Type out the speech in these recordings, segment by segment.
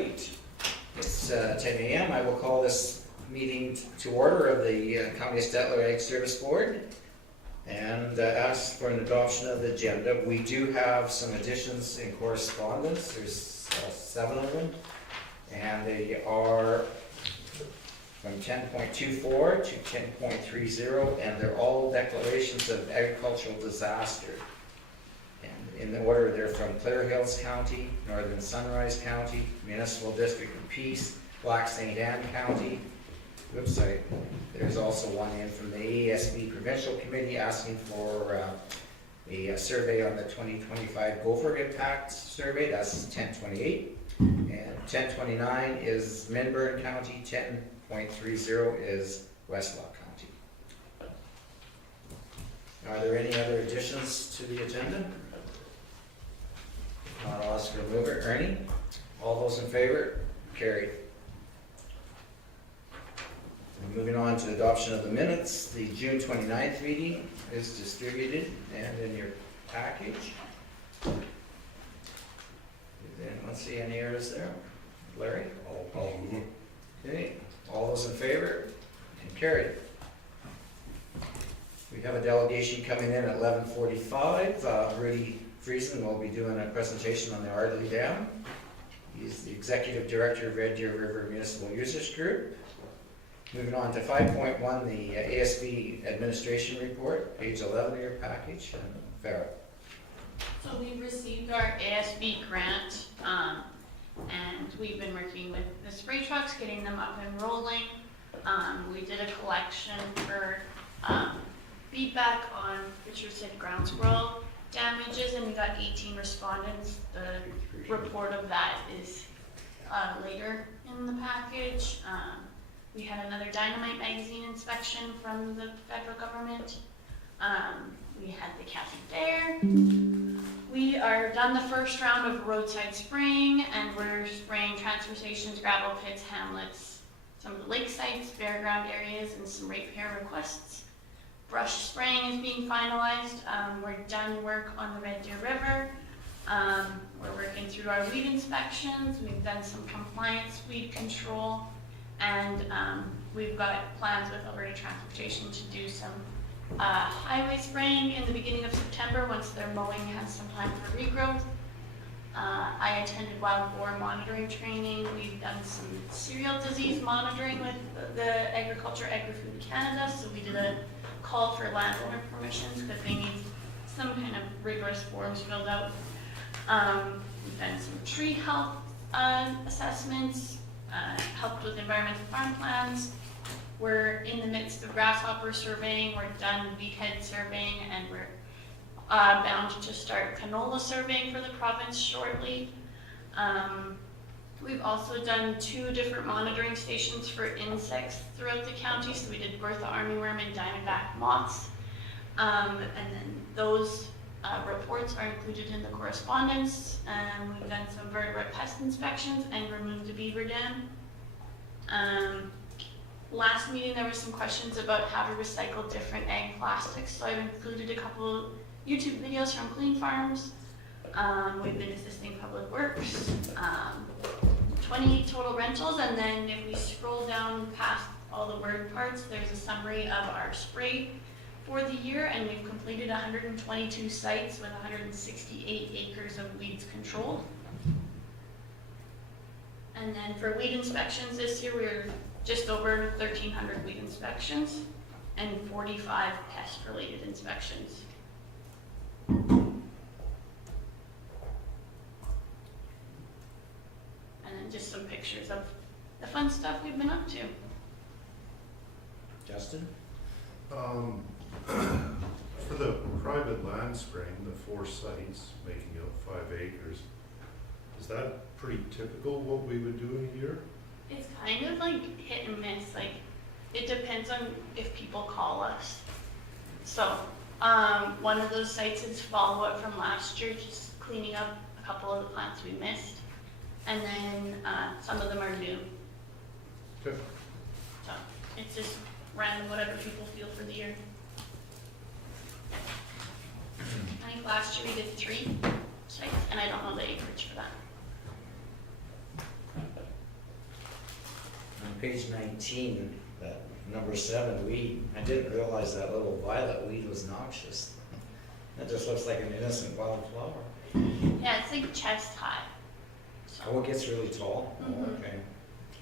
right, it's 10 a.m. I will call this meeting to order of the County of Stettler Ag Service Board and ask for an adoption of the agenda. We do have some additions in correspondence. There's 7 of them, and they are from 10.24 to 10.30, and they're all declarations of agricultural disaster. And in the order, they're from Clear Hills County, Northern Sunrise County, Municipal District of Peace, Black St. Anne County. Oops, sorry. There's also one in from the ASB Provincial Committee asking for a survey on the 2025 Gopher Impact Survey. That's 1028. And 1029 is Minburn County. 10.30 is Westlock County. Are there any other additions to the agenda? I'll ask for a mover. Ernie? All those in favor? Carried. Moving on to adoption of the minutes, the June 29th meeting is distributed and in your package. Anyone see any errors there? Larry? Okay, all those in favor? And carried. We have a delegation coming in at 11:45. Rudy Friesen will be doing a presentation on the Ardley Dam. He's the Executive Director of Red Deer River Municipal Users Group. Moving on to 5.1, the ASB Administration Report, page 11 of your package. Farrah. So we've received our ASB grant, and we've been working with the spray trucks, getting them up and rolling. We did a collection for feedback on Richardson ground squirrel damages, and we got 18 respondents. The report of that is later in the package. We had another Dynamite magazine inspection from the federal government. We had the county fair. We are done the first round of roadside spraying, and we're spraying transfer stations, gravel pits, hamlets, some of the lake sites, fairground areas, and some ratepayer requests. Brush spraying is being finalized. We're done work on the Red Deer River. We're working through our weed inspections. We've done some compliance weed control. And we've got plans with Alberta Transportation to do some highway spraying in the beginning of September once their mowing has some time for regrowth. I attended wild boar monitoring training. We've done some cereal disease monitoring with the Agriculture Agri-Food Canada. So we did a call for landowner permissions because they need some kind of rigorous forms filled out. We've done some tree health assessments. Helped with environmental farm plans. We're in the midst of grasshopper surveying. We're done beakhead surveying, and we're bound to start canola surveying for the province shortly. We've also done 2 different monitoring stations for insects throughout the county. So we did Bertha armyworm and diamondback moths, and then those reports are included in the correspondence. We've done some vertebrate pest inspections and removed the beaver dam. Last meeting there were some questions about how to recycle different ag plastics, so I've included a couple YouTube videos from Clean Farms. We've been assisting Public Works. 20 total rentals, and then if we scroll down past all the word parts, there's a summary of our spray for the year, and we've completed 122 sites with 168 acres of weeds controlled. And then for weed inspections this year, we're just over 1,300 weed inspections and 45 pest-related inspections. And then just some pictures of the fun stuff we've been up to. Justin? For the private land spraying, the 4 sites making up 5 acres, is that pretty typical what we would do in a year? It's kind of like hit and miss. Like, it depends on if people call us. So, one of those sites is follow-up from last year, just cleaning up a couple of the plants we missed. And then some of them are new. Okay. So, it's just random, whatever people feel for the year. I think last year we did 3 sites, and I don't know the acreage for that. page 19, that number 7 weed, I didn't realize that little violet weed was noxious. It just looks like an innocent wildflower. Yeah, it's like chest high. So, Oh, it gets really tall? Oh, Mhm. okay.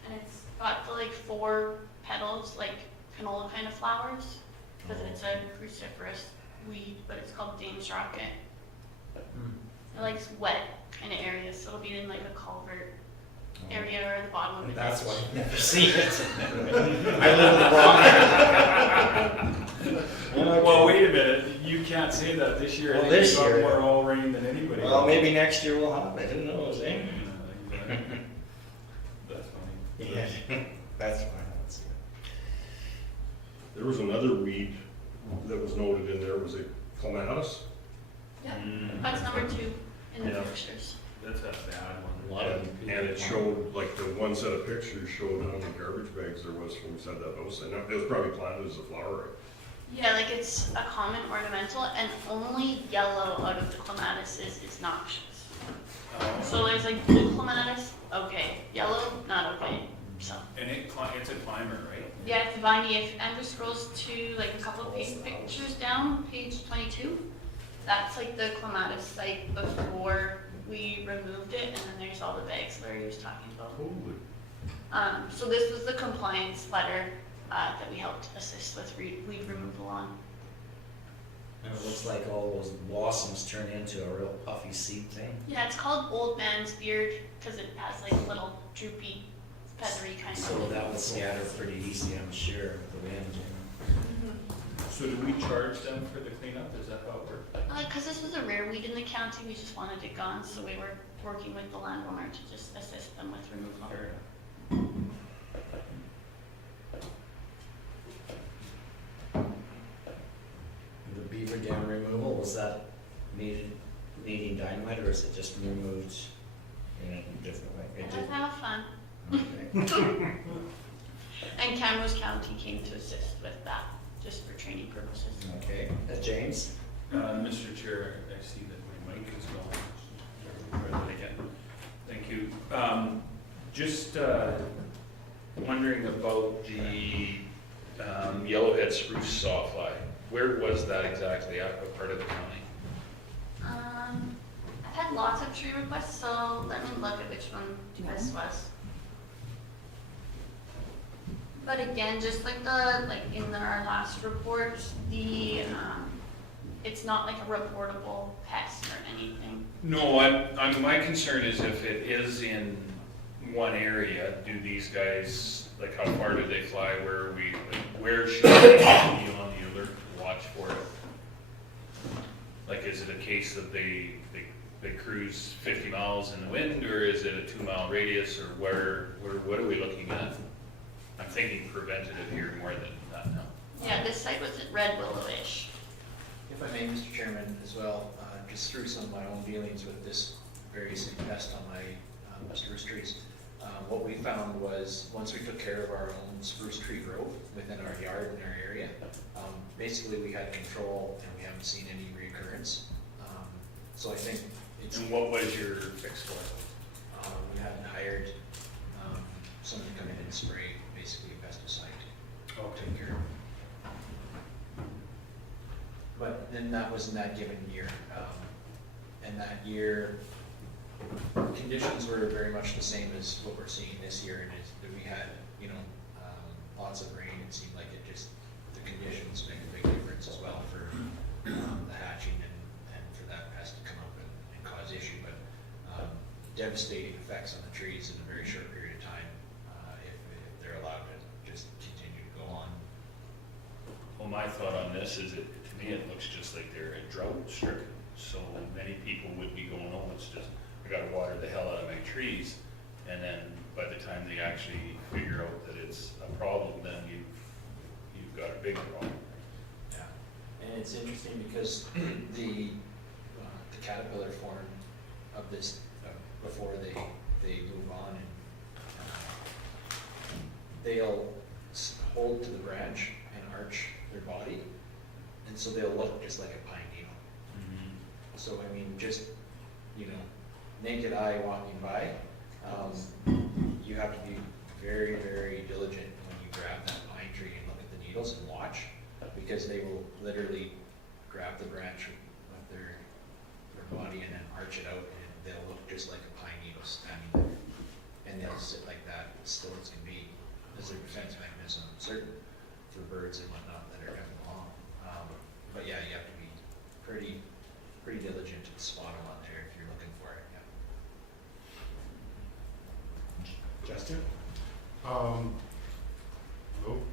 and it's got the like 4 petals, like canola kind of flowers, because it's a cruciferous weed, but it's called Dame's Rocket. Hmm. It likes wet kind of areas, so it'll be in like a culvert area or the bottom of And the that's ditch. why I've never seen it. I live in the wrong area. Well, wait a minute, you can't say that this year. I Well, think we this got year- more all rain than anybody. Well, maybe next year we'll have it, who knows, eh? Yeah, that's funny. Yeah, that's fine, let's see. There was another weed that was noted in there, was it clematis? Yeah, Mm. that's number 2 in the Yeah. pictures. That's a bad one. A lot of And it showed, like, the one set of pictures showed how many garbage bags there was from inside that house, and it was probably planted as a flower. Yeah, like it's a common ornamental, and only yellow out of the clematis is noxious. So there's like blue clematis, okay, yellow, not okay, so. And it's a climber, right? Yeah, it's viney. If Andrew scrolls to like a couple of pictures down, page 22, that's like the clematis site before we removed it, and then there's all the bags Larry was talking about. Holy. So this was the compliance letter that we helped assist with weed removal on. And it looks like all those blossoms turn into a real puffy seed thing. Yeah, it's called old man's beard because it has like a little droopy, feathery kind So of. that would scatter pretty easy, I'm sure, with the wind, you So do we charge them for the cleanup? Is that how it works? Because this was a rare weed in the county, we just wanted it gone, so we were working with the landowner to just assist them with removal. know. The beaver dam removal, was that needing dynamite, or is it just removed in a different way? It Let's did. have fun. Okay. And Camrose County came to assist with that, just for training purposes. Okay, James? Mr. Chair, I see that my mic is gone. Try that again. Thank you. Just wondering about the yellowhead spruce sawfly. Where was that exactly at? What part of the county? I've had lots of tree requests, so let me look at which one this was. But again, just like in our last report, it's not like a reportable pest or anything. No, my concern is if it is in one area, do these guys, like how far do they fly? Where should they be on the alert to watch for it? Like, is it a case that they cruise 50 miles in the wind, or is it a 2-mile radius, or what are we looking at? I'm thinking preventative here more than that now. Yeah, this site was at Red Willowish. If I may, Mr. Chairman, as well, just through some of my own dealings with this very same pest on my spruce trees, what we found was, once we took care of our own spruce tree growth within our yard and our area, basically we had control and we haven't seen any reoccurrence. So I think it's, And what was your fix for it? we hadn't hired someone to come in and spray basically a pesticide to take care of it. But then that was in that given year. And that year, conditions were very much the same as what we're seeing this year. And it's, that we had, lots of rain. It seemed like it just, the conditions make a big difference as well for the hatching and for that pest to come up and cause issue. But devastating effects on the trees in a very short period of time if they're allowed to just continue to go on. Well, my thought on this is, to me, it looks just like they're a drought stricken. So many people would be going, oh, it's just, I gotta water the hell out of my trees. And then by the time they actually figure out that it's a problem, then you've got a bigger problem. Yeah, and it's interesting because the caterpillar form of this before they move on, and they'll hold to the branch and arch their body, and so they'll look just like a pine needle. So I mean, just naked eye walking by, you have to be very, very diligent when you grab that pine tree and look at the needles and watch, because they will literally grab the branch with their body and then arch it out, and they'll look just like a pine needle standing there. And they'll sit like that, as still as can be, as their defense mechanism, certain for birds and whatnot that are coming along. But yeah, you have to be pretty diligent to spot them out there if you're looking for it, yeah. Justin? Nope.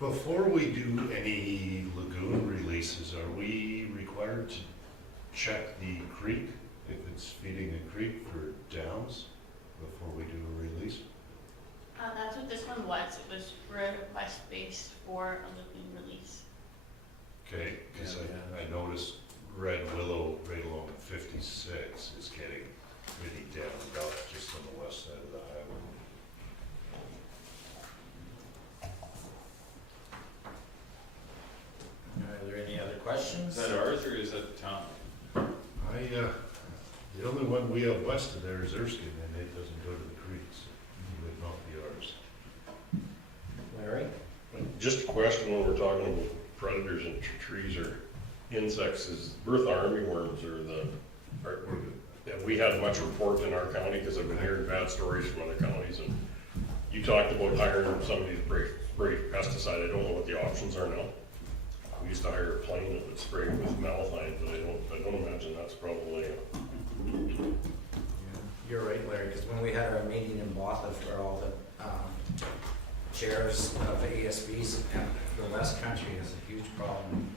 Before we do any lagoon releases, are we required to check the creek, if it's feeding a creek for downs, before we do a release? That's what this one was. It was request-based for a lagoon release. Okay, because I noticed Red Willow right along 56 is getting really dammed up just on the west side of the highway. Are there any other questions? Is that ours or is that the town? The only one we have west of there is Erskine, and it doesn't go to the creeks. It would not be ours. Larry? Just a question when we're talking about predators and trees or insects, is Bertha armyworms have we had much report in our county, because I've been hearing bad stories from other counties, and you talked about hiring somebody to spray pesticide. I don't know what the options are now. We used to hire a plane that would spray with malathion, but I don't imagine that's probably You're right, Larry, because when we had our meeting in Botha for all the chairs of ASBs, and the West Country has a huge problem.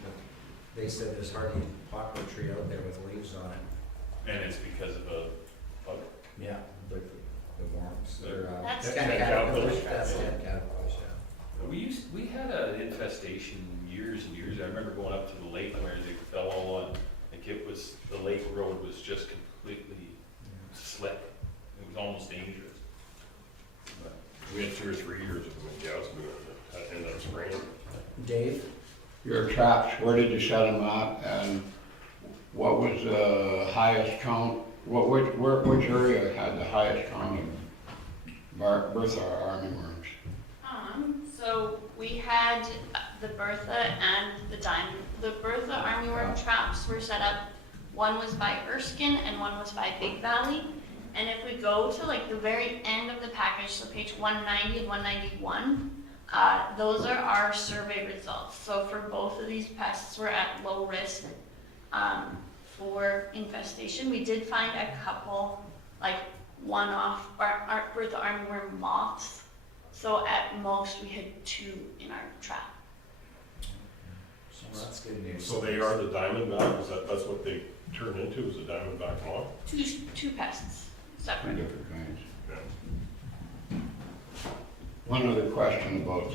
They said there's hardly a poplar tree out there with leaves on it. And it's because of a bug. Yeah, the worms. That's Dead caterpillars. That's dead caterpillars, yeah. We had an infestation years and years. I remember going up to the lake where they fell all on, like the lake road was just completely slick. It was almost dangerous. But we had 2 or 3 years of them in Gadsden that ended up spraying. Dave? Your traps, where did you set them up, and what was the highest count? Which area had the highest count of Bertha armyworms? So we had the Bertha and the Diamond. The Bertha armyworm traps were set up. One was by Erskine and one was by Big Valley. And if we go to like the very end of the package, so page 190 and 191, those are our survey results. So for both of these pests, we're at low risk for infestation. We did find a couple, like one-off Bertha armyworm moths. So at most, we had 2 in our trap. Well, that's good news. So they are the diamondback, that's what they turn into, is a diamondback moth? Two pests, Two separate. different kinds. Yeah. One other question about,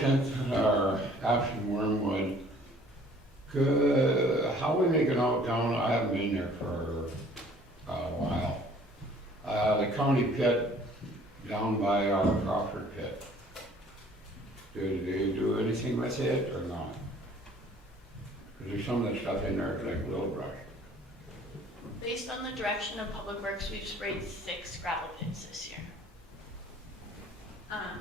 since our Absent Wormwood, how are we making out down, I haven't been there for a while. The county pit down by our Crawford pit. Did they do anything with it or not? Because there's some of the stuff in there like willow brush. Based on the direction of Public Works, we've sprayed 6 gravel pits this year. I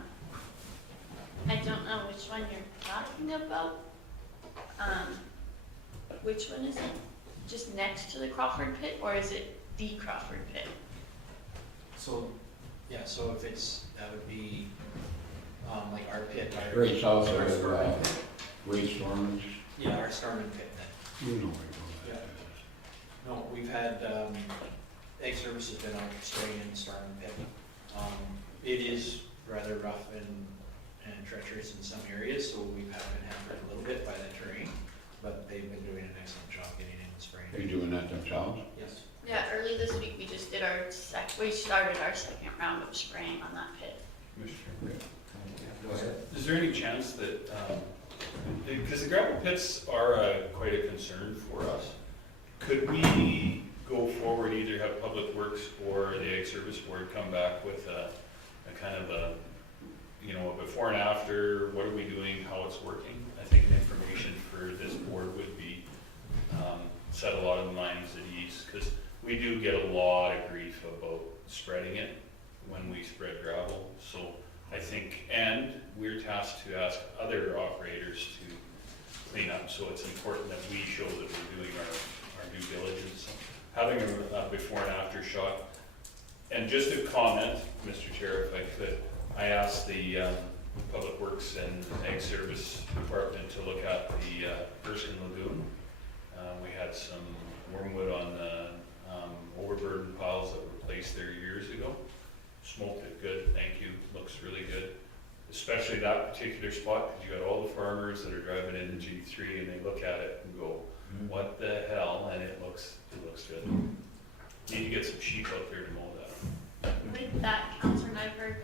don't know which one you're talking about. Which one is it? Just next to the Crawford pit, or is it the Crawford pit? So, yeah, so if it's, that would be, like our pit. Right south our of storming pit. Great Storms. Yeah, our storming pit then. You know where Yeah. No, we've had, Egg Service has been out spraying in the storming pit. It is rather rough and treacherous in some areas, so we've had been hampered a little bit by the terrain, but they've been doing an excellent job getting in and spraying. Are you doing that themselves? Yes. Yeah, early this week we just did we started our second round of spraying on that pit. Go ahead. Is there any chance that, because the gravel pits are quite a concern for us, could we go forward, either have Public Works or the Ag Service Board come back with a kind of a before and after, what are we doing, how it's working? I think the information for this board would be, set a lot of minds at ease, because we do do get a lot of grief about spreading it when we spread gravel. So I think, and we're tasked to ask other operators to clean up, so it's important that we show that we're doing our due diligence. So having a before and after shot. And just a comment, Mr. Chair, if I could, I asked the Public Works and Ag Service Department to look at the Erskine Lagoon. We had some wormwood on the overburden piles that were placed there years ago. Smoked it good, thank you, looks really good. Especially that particular spot, because you got all the farmers that are driving into G3 and they look at it and go, what the hell, and it looks good. Need to get some sheep out there to mow that. With that, Councillor Nyberg,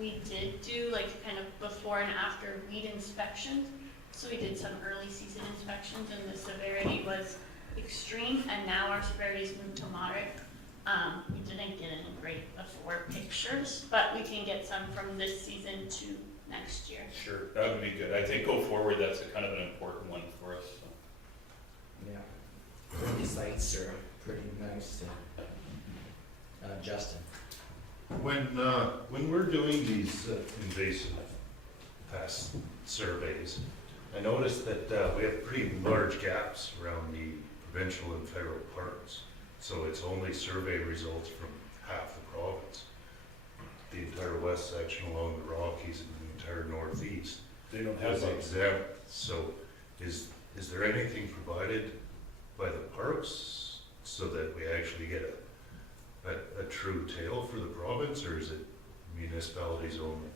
we did do like kind of before and after weed inspections. So we did some early season inspections and the severity was extreme, and now our severity's moved to moderate. We didn't get any great before pictures, but we can get some from this season to next year. Sure, that would be good. I think go forward, that's a kind of an important one for us. So. Yeah. These sites are pretty nice. Justin. When we're doing these invasive pest surveys, I noticed that we have pretty large gaps around the provincial and federal parks. So it's only survey results from half the province. The entire west section along the Rockies and the entire northeast They don't have is that. exempt. So is there anything provided by the parks so that we actually get a true tale for the province, or is it municipalities only?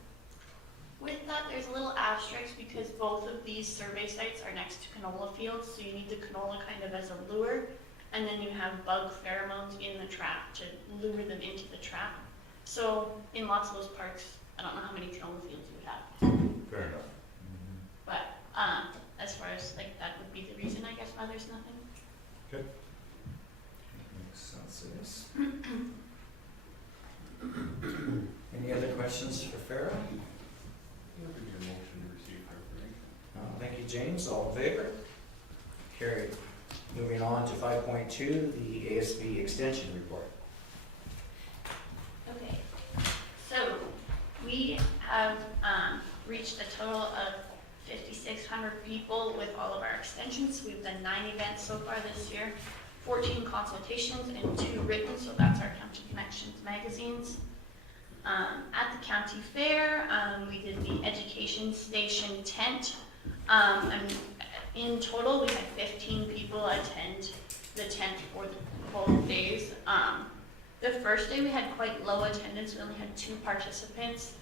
With that, there's a little asterisk because both of these survey sites are next to canola fields, so you need the canola kind of as a lure, and then you have bug pheromones in the trap to lure them into the trap. So in lots of those parks, I don't know how many canola fields you would have, Fair enough. but as far as like that would be the reason, I guess, why there's nothing. Makes sense, yes. Any other questions for Farrell? Thank you, James. All in favor? Carried. Moving on to 5.2, the ASB extension report. Okay, so we have reached a total of 5,600 people with all of our extensions. We've done 9 events so far this year, 14 consultations and 2 written, so that's our County Connections magazines. At the county fair, we did the education station tent. And in total, we had 15 people attend the tent for both days. The first day we had quite low attendance, we only had 2 participants.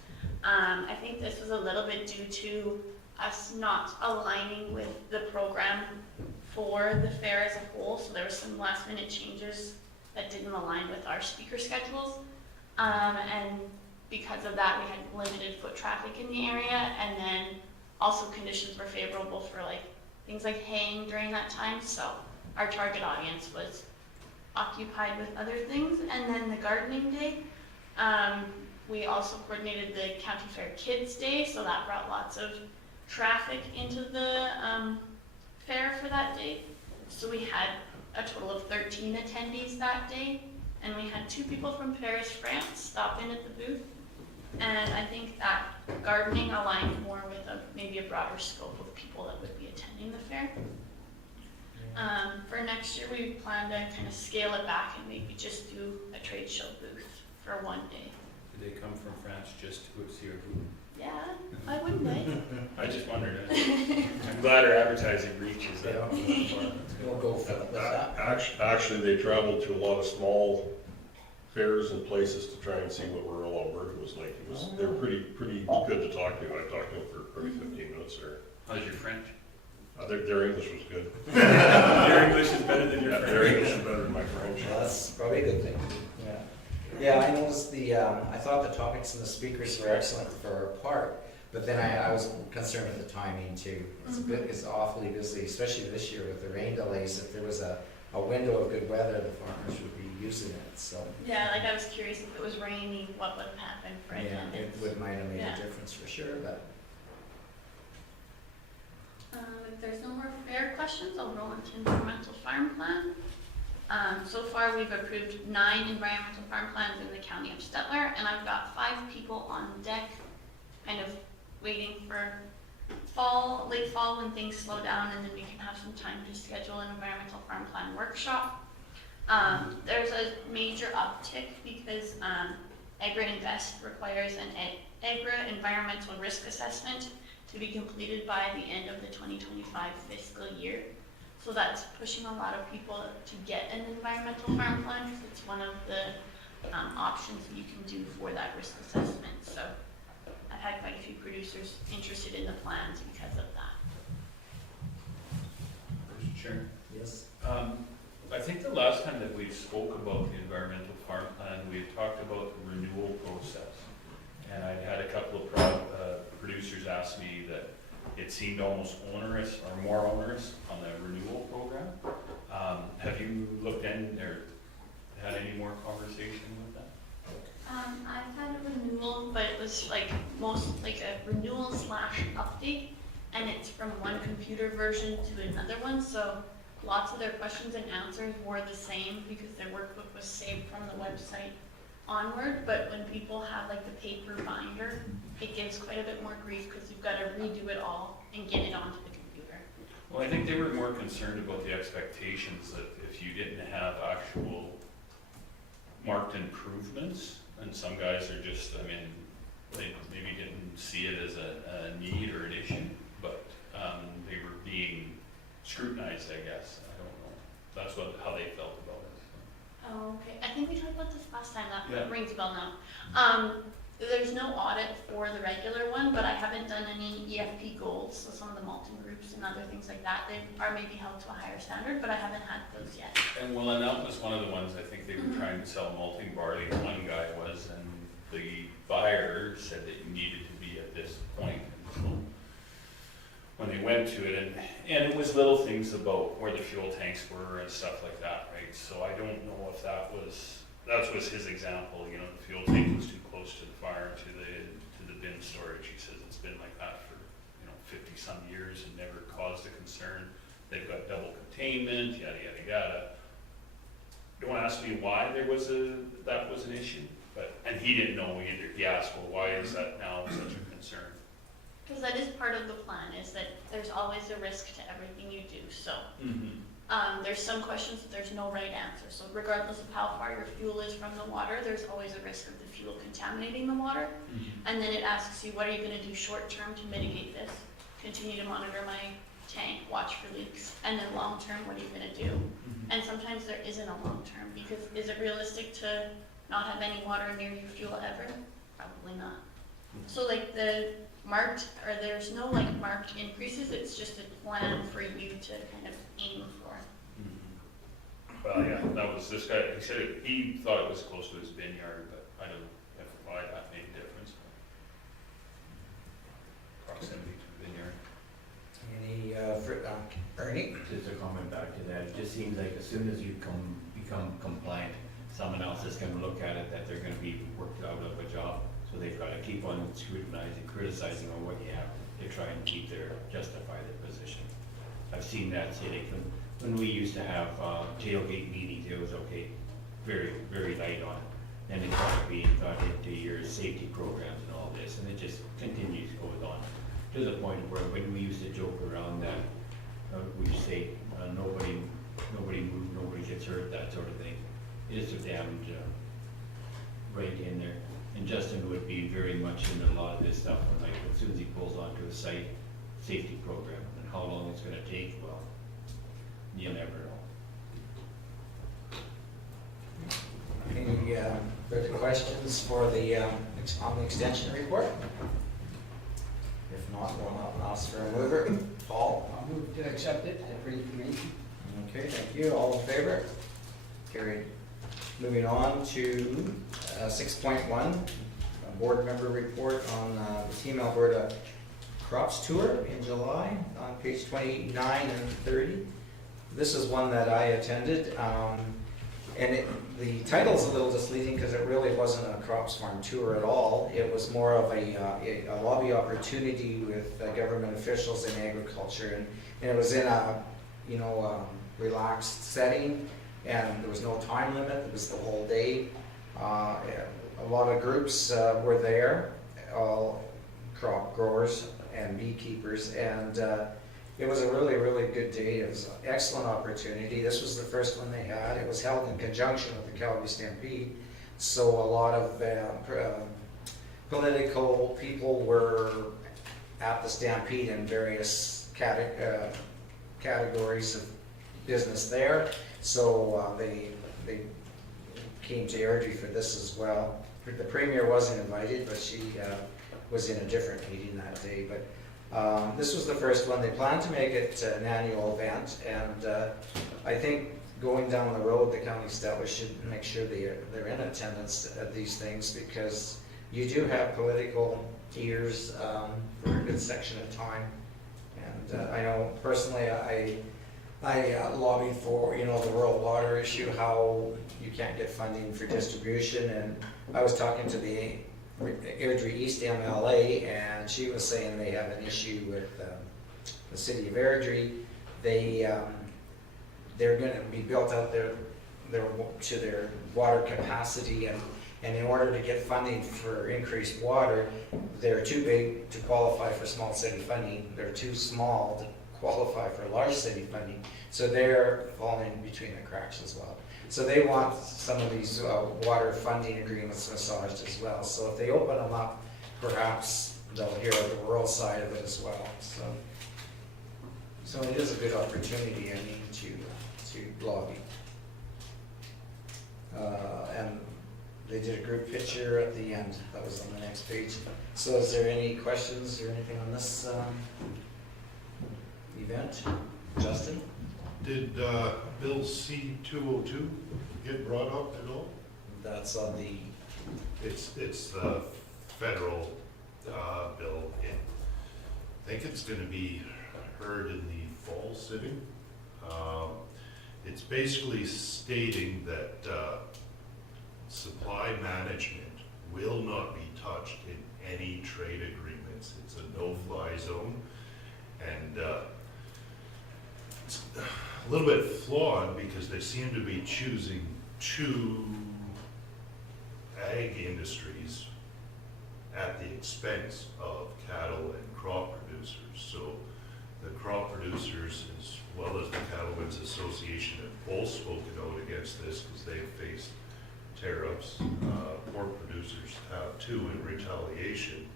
I think this was a little bit due to us not aligning with the program for the fair as a whole, so there were some last minute changes that didn't align with our speaker schedules. And because of that, we had limited foot traffic in the area, and then also conditions were favorable for like things like haying during that time, so our target audience was occupied with other things. And then the gardening day, we also coordinated the County Fair Kids Day, so that brought lots of traffic into the fair for that day. So we had a total of 13 attendees that day, and we had 2 people from Paris, France stop in at the booth. And I think that gardening aligned more with maybe a broader scope of people that would be attending the fair. For next year, we plan to kind of scale it back and maybe just do a trade show booth for 1 day. Did they come from France just to see our booth? Yeah, why wouldn't they? I just wondered. I'm glad our advertising reaches that. We'll go with that. Actually, they traveled to a lot of small fairs and places to try and see what rural Alberta was like. They were pretty good to talk to. I talked to them for probably 15 minutes there. How's your French? Their English was good. Your English is better than your Yeah, French. their English is better than my French. Well, that's probably a good thing. Yeah. Yeah, I noticed I thought the topics and the speakers were excellent for our part, but then I was concerned with the timing too. It's awfully busy, especially this year with the rain delays. If there was a window of good weather, the farmers would be using it, so. Yeah, like I was curious if it was raining, what would have happened for Yeah, attendance. it might have made Yeah. a difference for sure, but. If there's no more fair questions, I'll roll into environmental farm plan. So far, we've approved 9 environmental farm plans in the county of Stettler, and I've got 5 people on deck, kind of waiting for fall, late fall, when things slow down, and then we can have some time to schedule an environmental farm plan workshop. There's a major uptick because Agra Invest requires an Agra environmental risk assessment to be completed by the end of the 2025 fiscal year. So that's pushing a lot of people to get an environmental farm plan, because it's one of the options that you can do for that risk assessment. So I've had quite a few producers interested in the plans because of that. Mr. Chair. Yes. I think the last time that we spoke about the environmental farm plan, we had talked about the renewal process. And I'd had a couple of producers ask me that it seemed almost onerous or more onerous on the renewal program. Have you looked in or had any more conversation with that? I've had a renewal, but it was like a renewal / update, and it's from one computer version to another one, so lots of their questions and answers were the same because their workbook was saved from the website onward. But when people have like the paper binder, it gives quite a bit more grief because you've got to redo it all and get it onto the computer. Well, I think they were more concerned about the expectations that if you didn't have actual marked improvements, and some guys are just, I mean, they maybe didn't see it as a need or an issue, but they were being scrutinized, I guess. I don't know. That's how they felt about it. Oh, okay. I think we talked about this last time. That Yeah. rings a bell now. There's no audit for the regular one, but I haven't done any EFP goals, so some of the malting groups and other things like that, they are maybe held to a higher standard, but I haven't had those yet. And well, and that was one of the ones I think they were trying to sell malting barley. One guy was, and the buyer said that you needed to be at this point. And so when they went to it, and it was little things about where the fuel tanks were and stuff like that, right? So I don't know if that was his example. You know, the fuel tank was too close to the fire, to the bin storage. He says it's been like that for 50 some years and never caused a concern. They've got double containment, yada yada yada. Don't ask me why that was an issue, and he didn't know either. He asked, well, why is that now such a concern? Because that is part of the plan, is that there's always a risk to everything you do. So there's some questions that there's no right answer. So regardless of how far your fuel is from the water, there's always a risk of the fuel contaminating the water. And then it asks you, what are you going to do short term to mitigate this? Continue to monitor my tank, watch for leaks, and then long term, what are you going to do? And sometimes there isn't a long term, because is it realistic to not have any water near your fuel ever? Probably not. So like there's no like marked increases, it's just a plan for you to kind of aim for. Well, yeah, that was this guy. He said he thought it was close to his bin yard, but I don't know why that made a difference. Proximity to the bin yard. Any, Ernie? Just a comment back to that, it just seems like as soon as you become compliant, someone else is gonna look at it, that they're gonna be worked out of a job. So they've gotta keep on scrutinizing, criticizing on what you have to try and justify their position. I've seen that, say, like when we used to have tailgate meetings, it was okay, very, very light on it. Then it got into your safety programs and all this, and it just continues, goes on. To the point where when we used to joke around that, we say, nobody moves, nobody gets hurt, that sort of thing. It's a damage right in there. And Justin would be very much into a lot of this stuff, when, like, as soon as he pulls onto a site safety program, and how long it's gonna take, well, you never know. Any further questions for the on the extension report? If not, we'll ask for a mover. Paul? I'll move to accept it and read the meeting. Okay, thank you. All in favor? Carried. Moving on to 6.1, a board member report on the Team Alberta Crops Tour in July on page 29 and 30. This is one that I attended, and the title's a little misleading because it really wasn't a crops farm tour at all. It was more of a lobby opportunity with government officials in agriculture, and it was in a relaxed setting. and there was no time limit, it was the whole day. A lot of groups were there, all crop growers and beekeepers, and it was a really, really good day. It was an excellent opportunity. This was the first one they had. It was held in conjunction with the Calgary Stampede, so a lot of political people were at the Stampede in various categories of business there. So they came to Airdrie for this as well. The Premier wasn't invited, but she was in a different meeting that day. But this was the first one. They plan to make it an annual event, and I think going down the road, the county Stettler should make sure they're in attendance at these things, because you do have political ears for a good section of time. And I know personally, I lobbied for, the rural water issue, how you can't get funding for distribution, and I was talking to the Airdrie East MLA, and she was saying they have an issue with the city of Airdrie. They're going to be built out to their water capacity, and in order to get funding for increased water, they're too big to qualify for small city funding. They're too small to qualify for large city funding, so they're falling between the cracks as well. So they want some of these water funding agreements massaged as well. So if they open them up, perhaps they'll hear the rural side of it as well. So it is a good opportunity, I mean, to lobby. And they did a group picture at the end. That was on the next page. So is there any questions or anything on this event? Justin? Did Bill C-202 get brought up at all? That's on the... It's the federal bill. I think it's going to be heard in the fall sitting. It's basically stating that supply management will not be touched in any trade agreements. It's a no-fly zone, and it's a little bit flawed because they seem to be choosing two ag industries at the expense of cattle and crop producers. So the crop producers, as well as the Cattlemen's Association, have both spoken out against this because they've faced tariffs. Pork producers have too in retaliation.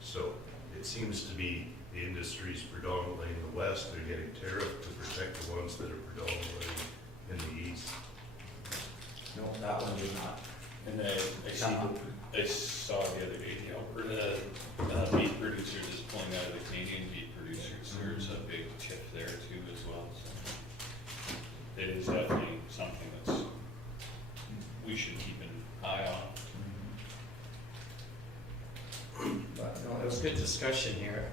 So it seems to be the industries predominantly in the west, they're getting tariffed to protect the ones that are predominantly in the east. No, that one did not. And I saw the other day, Alberta meat producers is pulling out of the Canadian meat producers. There's a big tip there too as well, so it is definitely something that's, we should keep an eye on. But no, it was good discussion here.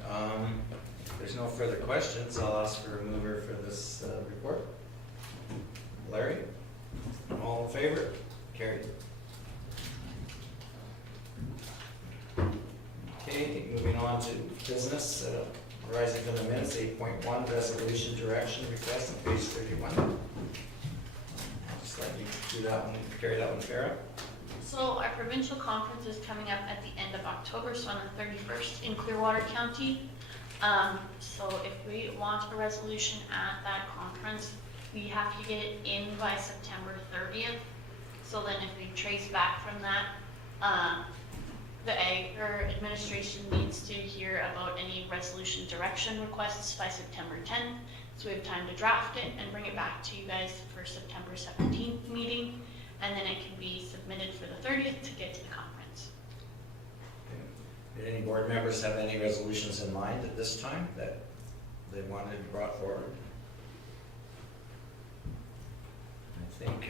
If there's no further questions, I'll ask for a mover for this report. Larry? All in favor? Carried. Okay, moving on to business, arising from the minutes, 8.1, resolution direction request on page 31. I'll just let you do that one, carry that one, Farah. So our provincial conference is coming up at the end of October, so on the 31st in Clearwater County. So if we want a resolution at that conference, we have to get it in by September 30th. So then if we trace back from that, the administration needs to hear about any resolution direction requests by September 10th. So we have time to draft it and bring it back to you guys for September 17th meeting. And then it can be submitted for the 30th to get to the conference. Did any board members have any resolutions in mind at this time that they wanted brought forward? I think,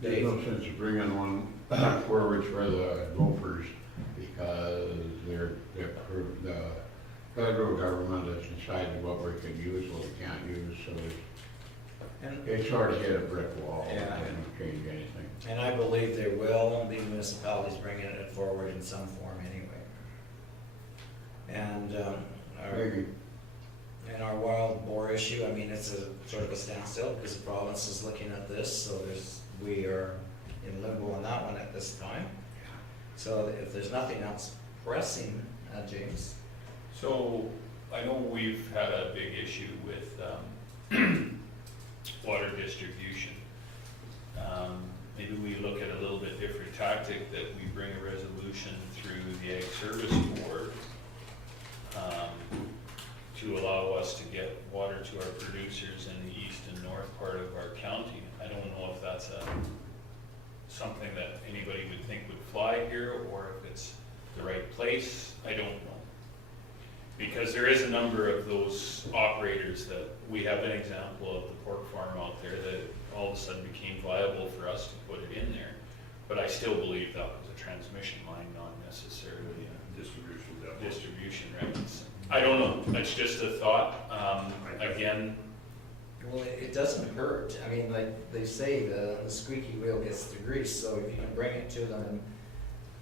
There's no sense of bringing one forward for the Gophers because the federal government has decided what we can use, what we can't use, so it's hard to hit a brick wall and change anything. And I believe there will be municipalities bringing it forward in some form anyway. And Maybe. And our wild boar issue, I mean, it's a sort of a standstill because the province is looking at this, so we are in limbo on that one at this time. So if there's nothing else pressing, James? So, I know we've had a big issue with water distribution. Maybe we look at a little bit different tactic, that we bring a resolution through the Ag Service Board to allow us to get water to our producers in the east and north part of our county. I don't know if that's something that anybody would think would fly here, or if it's the right place, I don't know. Because there is a number of those operators that, we have an example of the pork farm out there that all of a sudden became viable for us to put it in there. But I still believe that was a transmission line, not necessarily a distribution rights. I don't know, it's just a thought. Again, Well, it doesn't hurt. I mean, like they say, the squeaky wheel gets the grease, so if you can bring it to them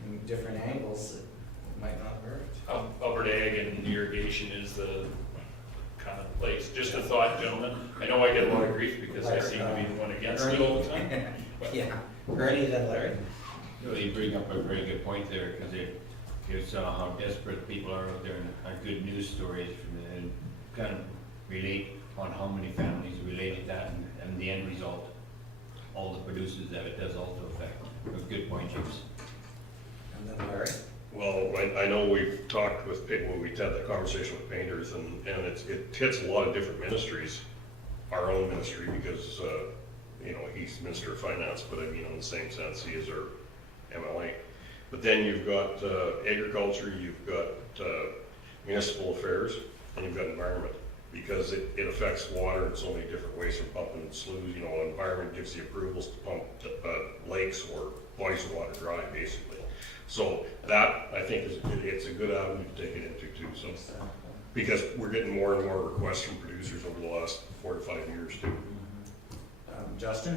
in different angles, it might not hurt. Alberta Ag and irrigation is the kind of place. Just a thought, gentlemen. I know I get a lot of grief because I seem to be the one against it all the time. Yeah, Ernie, then Larry. You bring up a very good point there, because it gives how desperate people are out there, and good news stories from and kind of relate on how many families related that, and the end result, all the producers that it does also affect. It was a good point, James. And then Larry. Well, I know we've talked with, when we had that conversation with painters, and it hits a lot of different ministries. Our own ministry, because, he's Minister of Finance, but I mean, in the same sense, he is our MLA. But then you've got agriculture, you've got municipal affairs, and you've got environment. Because it affects water in so many different ways, from pumping sloughs, environment gives the approvals to pump lakes or bodies of water dry, basically. So that, I think, it's a good avenue to take it into too, so. Because we're getting more and more requests from producers over the last 4 to 5 years too. Justin?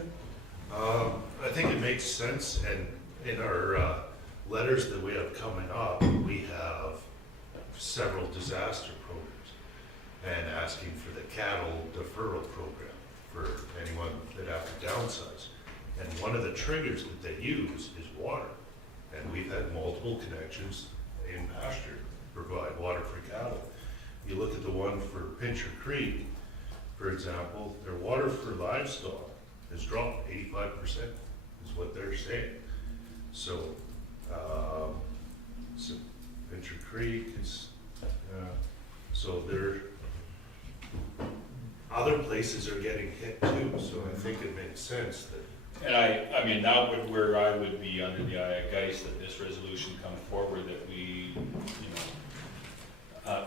I think it makes sense, and in our letters that we have coming up, we have several disaster programs, and asking for the cattle deferral program for anyone that have to downsize. And one of the triggers that they use is water. And we've had multiple connections in pasture to provide water for cattle. You look at the one for Pincher Creek, for example, their water for livestock has dropped 85%, is what they're saying. So, Pincher Creek is, so other places are getting hit too, so I think it makes sense that. and I mean, that would, where I would be under the guise that this resolution comes forward, that we,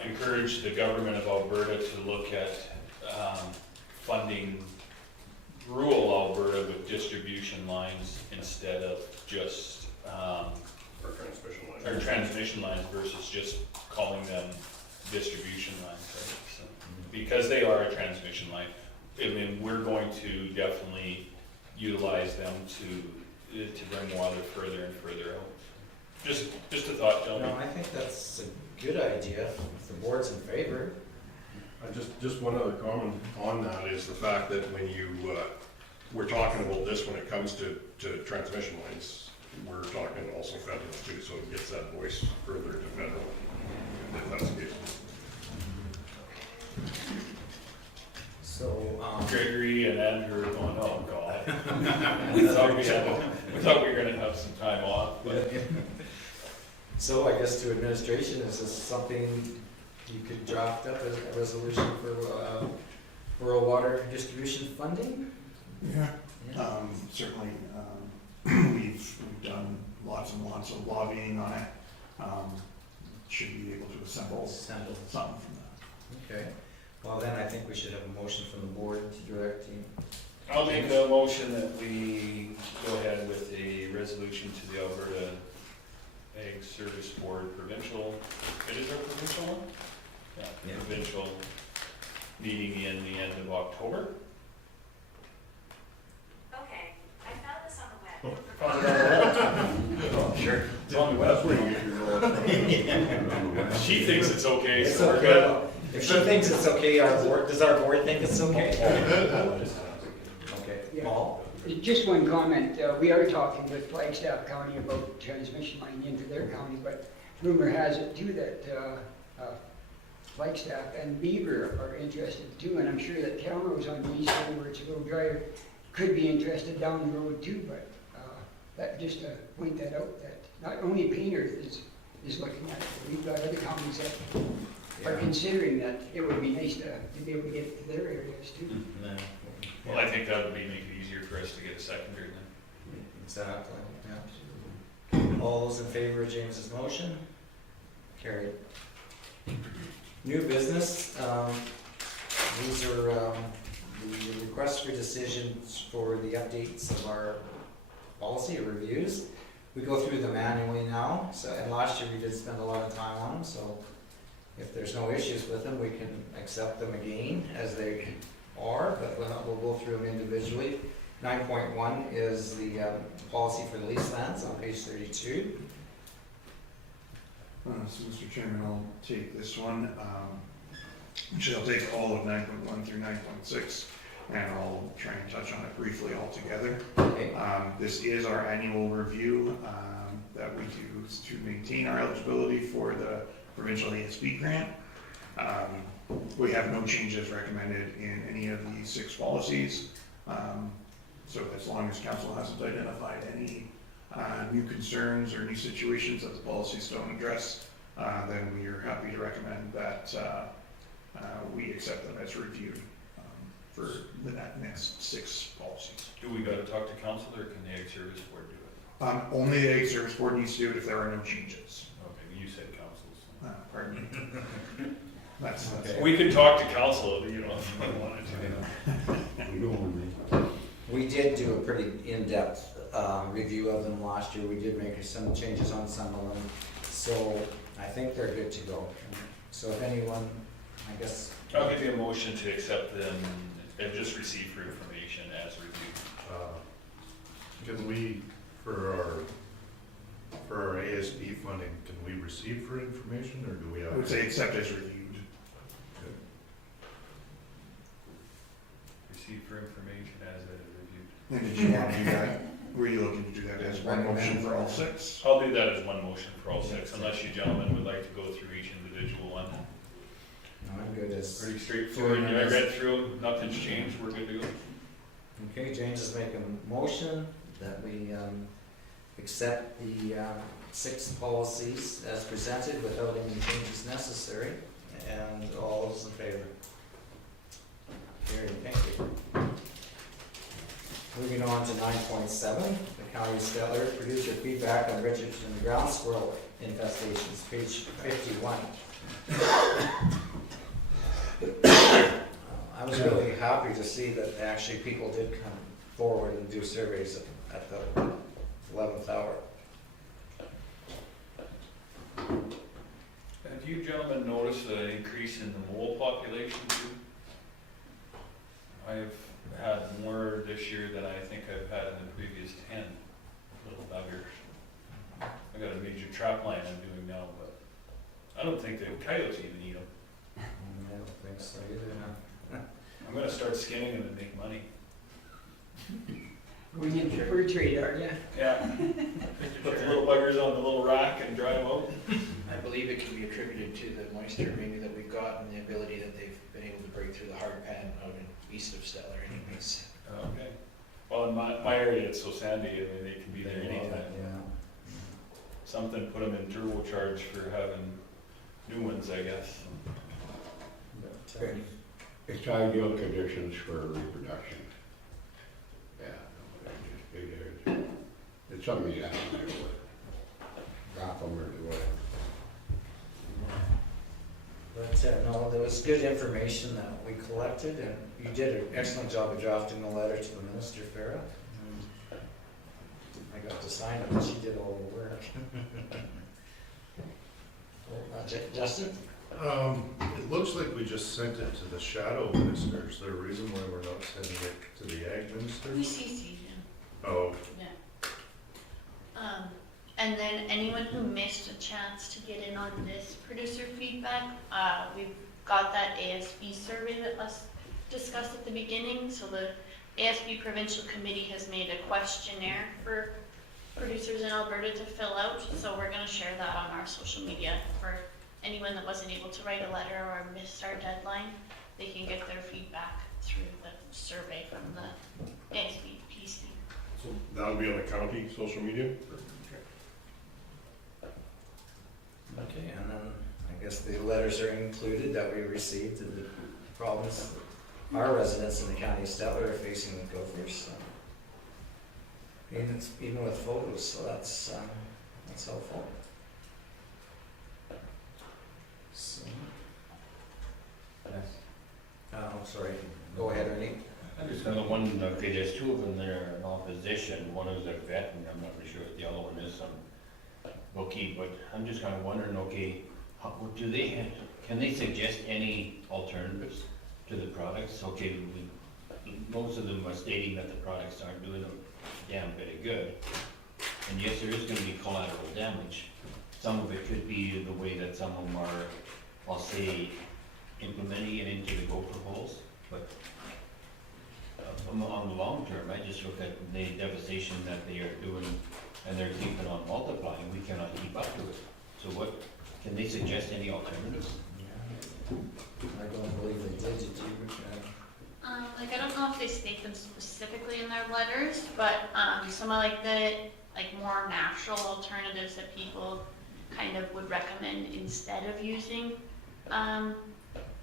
encourage the government of Alberta to look at funding rural Alberta with distribution lines instead of just or transmission lines versus just calling them distribution lines, right? So, because they are a transmission line, I mean, we're going to definitely utilize them to bring water further and further out. Just a thought, gentlemen. I think that's a good idea, if the board's in favor. Just one other comment on that is the fact that when we're talking about this when it comes to transmission lines, we're talking also federal too, so it gets that voice further to federal, if that's the case. So, Gregory and Andrew are going, oh God. we thought we were gonna have some time off, but. So I guess to administration, is this something you could draft up as a resolution for rural water distribution funding? Yeah, Yeah. certainly, we've done lots and lots of lobbying on it. Should be able to assemble Assemble. something from that. Okay, well then I think we should have a motion from the board to direct you. I'll make a motion that we go ahead with a resolution to the Alberta Ag Service Board provincial, it is our provincial one? Yeah. Provincial meeting in the end of October. Okay, I found this on the web. Oh, sure. It's on the That's where web. you get your. She thinks it's okay, It's so we're okay. good. If she thinks it's okay, does our board think it's okay? Okay, Yeah. Paul? Just one comment, we are talking with Flagstaff County about transmission line into their county, but rumor has it too that Flagstaff and Beaver are interested too, and I'm sure that Calmer's on the east end where it's a little drier, could be interested down the road too, but that, just to point that out, that not only Painter is looking at it, but we've got other counties that are considering that it would be nice to be able to get it to their areas too. Well, I think that would make it easier for us to get a seconder then. Exactly, yeah. All those in favor of James's motion? Carried. New business, these are the requests for decisions for the updates of our policy or reviews. We go through them annually now, so, and last year we did spend a lot of time on them, so if there's no issues with them, we can accept them again as they are, but we'll go through them individually. 9.1 is the policy for the lease lands on page 32. So, Mr. Chairman, I'll take this one. Actually, I'll take all of 9.1 through 9.6, and I'll try and touch on it briefly all together. Okay. This is our annual review that we do to maintain our eligibility for the provincial ASB grant. We have no changes recommended in any of these 6 policies. So as long as council hasn't identified any new concerns or new situations that the policies don't address, then we are happy to recommend that we accept them as reviewed for the next 6 policies. Do we gotta talk to council or can the Ag Service Board do it? Only the Ag Service Board needs to do it if there are no changes. Okay, you said council. Pardon me. That's Okay. We could talk to council, you know, if we wanted to. We did do a pretty in-depth review of them last year. We did make some changes on some of them, so I think they're good to go. So if anyone, I guess. I'll give you a motion to accept them and just receive for information as reviewed. Can we, for our ASB funding, can we receive for information, or do we have? I would say accept as reviewed. Receive for information as it is reviewed. And did you want to do that? Were you looking to do that as one motion for all 6? I'll do that as one motion for all 6, unless you gentlemen would like to go through each individual one. No, I'm good as. Pretty straightforward. I read through them, nothing's changed, we're good to go. Okay, James is making a motion that we accept the 6 policies as presented without any changes necessary, and all those in favor? Carried, thank you. Moving on to 9.7, the County of Stettler producer feedback on Richardson ground squirrel infestations, page 51. I was really happy to see that actually people did come forward and do surveys at the 11th hour. Have you gentlemen noticed an increase in the mole population too? I've had more this year than I think I've had in the previous 10 little buggers. I got a major trap line I'm doing now, but I don't think the coyotes even eat them. I don't think so either, no. I'm gonna start skinning them and make money. Going into fur trade, are ya? Yeah. Put the little buggers on the little rack and dry them out. I believe it can be attributed to the moisture maybe that we've got and the ability that they've been able to break through the hard pan out in east of Stettler anyways. Okay. Well, in my area, it's so sandy, I mean, they can be there anytime. Yeah. Something put them in turbocharge for having new ones, I guess. But, It's ideal conditions for reproduction. Yeah, it's something you have to do with. Drop them or do whatever. But no, there was good information that we collected, and you did an excellent job of drafting the letter to the minister, Farah. I got to sign it, but she did all the work. Justin? It looks like we just sent it to the shadow minister. Is there a reason why we're not sending it to the ag minister? We CC'd you. Oh, Yeah. And then anyone who missed a chance to get in on this producer feedback, we've got that ASB survey that was discussed at the beginning. So the ASB Provincial Committee has made a questionnaire for producers in Alberta to fill out. So we're going to share that on our social media for anyone that wasn't able to write a letter or missed our deadline. They can get their feedback through the survey from the ASB PC. So that'll be on the county social media? Okay, and then I guess the letters are included that we received and the problems our residents in the county of Stettler are facing with gophers. So. Even with photos, so that's helpful. So, Yes. sorry, go ahead, Ernie. I'm just gonna one, okay, there's two of them that are in opposition, one is a vet, and I'm not really sure what the other one is, okay, but I'm just kinda wondering, okay, what do they, can they suggest any alternatives to the products? Okay, most of them are stating that the products aren't doing them damn bit of good, and yes, there is gonna be collateral damage. Some of it could be the way that some of them are, I'll say, implementing it into the gopher holes, but on the long term, I just look at the devastation that they are doing, and they're keeping on multiplying, we cannot keep up to it. So what, can they suggest any alternatives? Yeah. I don't believe they did you? Like I don't know if they state them specifically in their letters, but some of like the more natural alternatives that people kind of would recommend instead of using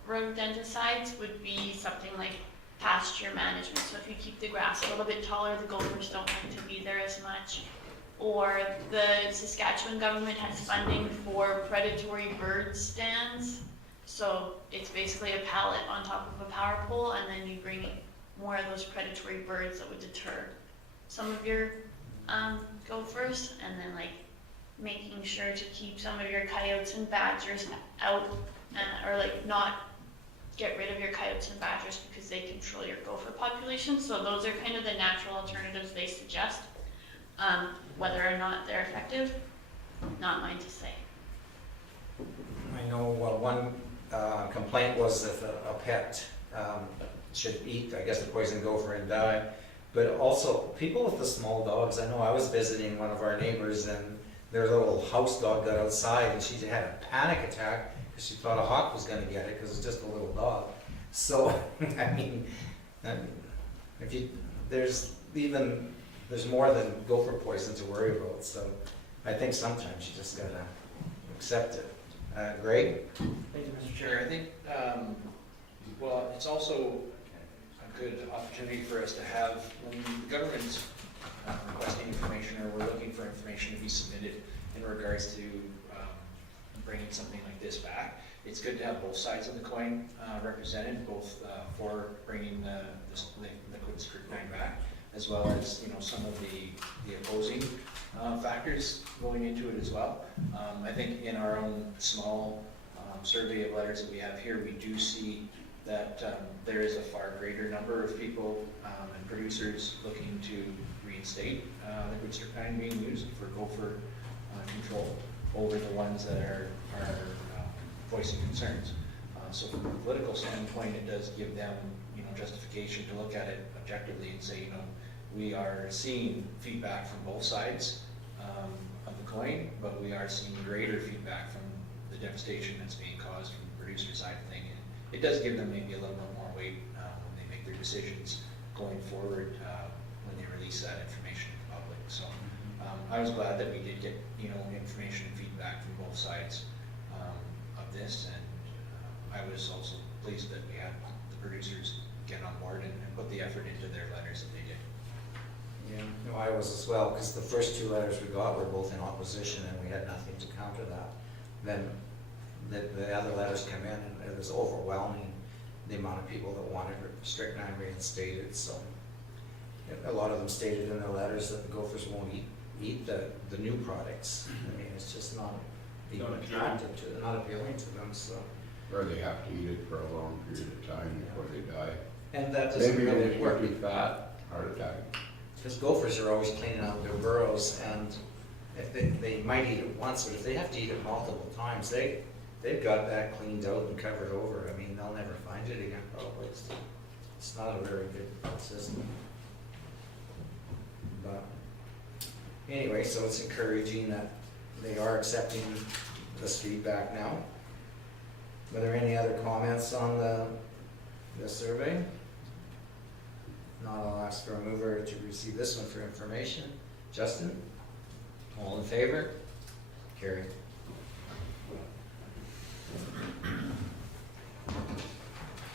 rodenticides would be something like pasture management. So if you keep the grass a little bit taller, the gophers don't like to be there as much. Or the Saskatchewan government has funding for predatory bird stands. So it's basically a pallet on top of a power pole, and then you bring more of those predatory birds that would deter some of your gophers, and then like making sure to keep some of your coyotes and badgers out, or like not get rid of your coyotes and badgers because they control your gopher population. So those are kind of the natural alternatives they suggest. Whether or not they're effective, not mine to say. I know one complaint was if a pet should eat, I guess, the poison gopher and die. But also, people with the small dogs, I know I was visiting one of our neighbors and their little house dog got outside and she had a panic attack because she thought a hawk was going to get it because it's just a little dog. So, I mean, if you, there's more than gopher poison to worry about. So I think sometimes you just got to accept it. Greg? Thank you, Mr. Chair. I think, well, it's also a good opportunity for us to have, when the government's requesting information or we're looking for information to be submitted in regards to bringing something like this back, it's good to have both sides of the coin represented, both for bringing the liquid strychnine back, as well as, you know, some of the opposing factors going into it as well. I think in our own small survey of letters that we have here, we do see that there is a far greater number of people and producers looking to reinstate liquid strychnine being used for gopher control over the ones that are voicing concerns. So from a political standpoint, it does give them, you know, justification to look at it objectively and say, you know, we are seeing feedback from both sides of the coin, but we are seeing greater feedback from the devastation that's being caused from the producer side of things. It does give them maybe a little bit more weight when they make their decisions going forward when they release that information to the public. So I was glad that we did get, you know, information and feedback from both sides of this, and I was also pleased that we had the producers get on board and put the effort into their letters that they did. Yeah, no, I was as well, because the first two letters we got were both in opposition and we had nothing to counter that. Then the other letters come in and it was overwhelming, the amount of people that wanted strychnine reinstated. So a lot of them stated in their letters that the gophers won't eat the new products. I mean, it's just not even attractive to them, not appealing to them. So. Or they have to eat it for a long period of time before they die. And that doesn't Maybe really they work. would be fat, heart attack. Because gophers are always cleaning out their burrows, and if they might eat it once, but if they have to eat it multiple times, they they've got that cleaned out and covered over. I mean, they'll never find it again probably. It's not a very good system. But anyway, so it's encouraging that they are accepting the street back now. Were there any other comments on the survey? Not, I'll ask for a mover to receive this one for information. Justin? All in favor? Carried.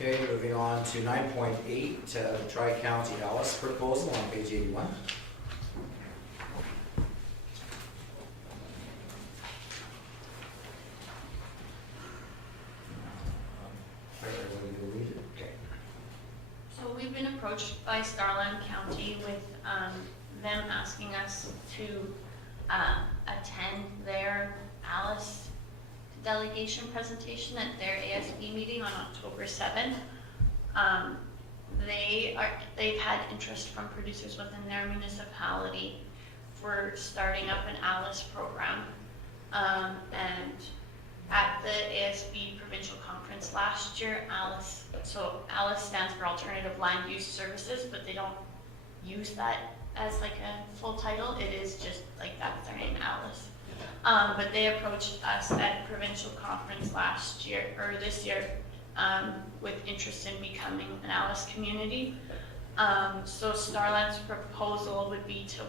Okay, moving on to 9.8, the Tri-County Alice proposal on page 81. Everybody will read it? Okay. So we've been approached by Starland County with them asking us to attend their Alice delegation presentation at their ASB meeting on October 7th. They've had interest from producers within their municipality for starting up an Alice program. And at the ASB provincial conference last year, Alice stands for Alternative Land Use Services, but they don't use that as like a full title. It is just like that's their name, Alice. But they approached us at provincial conference this year, with interest in becoming an Alice community. So Starland's proposal would be to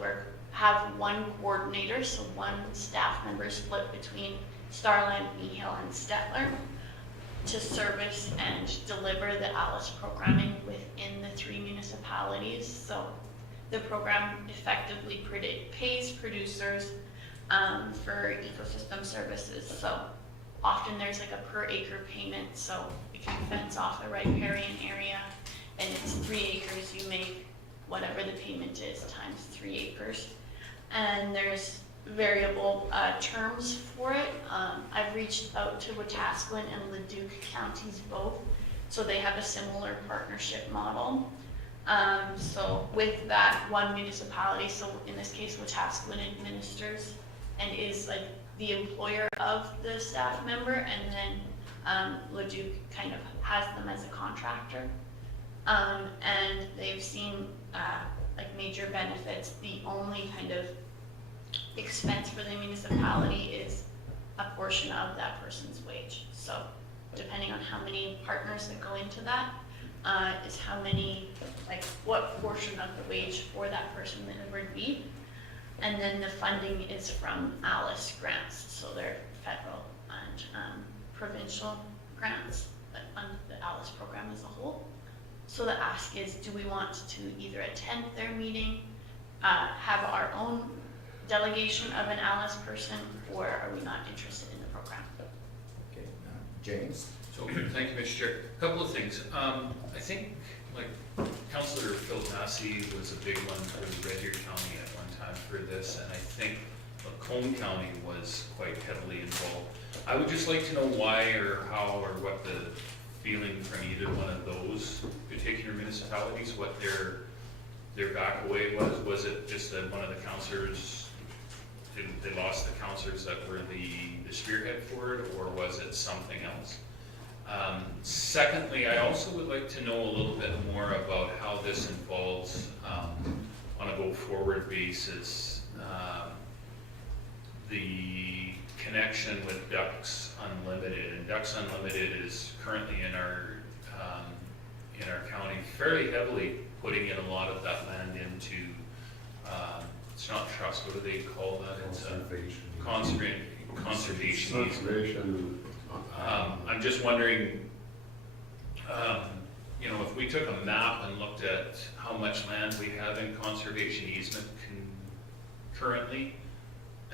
have one coordinator, so one staff member split between Starland, Meehill, and Stettler to service and deliver the Alice programming within the 3 municipalities. So the program effectively pays producers for ecosystem services. So often there's like a per acre payment. So if you fence off a riparian area and it's 3 acres, you make whatever the payment is times 3 acres. And there's variable terms for it. I've reached out to Wetaskiwin and Leduc counties both, so they have a similar partnership model. So with that one municipality, so in this case Wetaskiwin administers and is like the employer of the staff member, and then Leduc kind of has them as a contractor. And they've seen like major benefits. The only kind of expense for the municipality is a portion of that person's wage. So depending on how many partners that go into that, is how many, like what portion of the wage for that person that it would be. And then the funding is from Alice grants, so they're federal and provincial grants that fund the Alice program as a whole. So the ask is, do we want to either attend their meeting, have our own delegation of an Alice person, or are we not interested in the program? Okay, James? So, thank you, Mr. Chair. A couple of things. I think, like, Councillor Phil Massey was a big one for Red Deer County at one time for this, and I think Macomb County was quite heavily involved. I would just like to know why or how or what the feeling from either one of those particular municipalities, what their back away was. Was it just that one of the councillors, they lost the councillors that were the spearhead for it, or was it something else? Secondly, I also would like to know a little bit more about how this involves, on a go-forward basis, the connection with Ducks Unlimited. And Ducks Unlimited is currently in our county fairly heavily putting in a lot of that land into, it's not trust, what do they call that? It's conservation. Conservation. I'm just wondering, if we took a map and looked at how much land we have in conservation easement currently,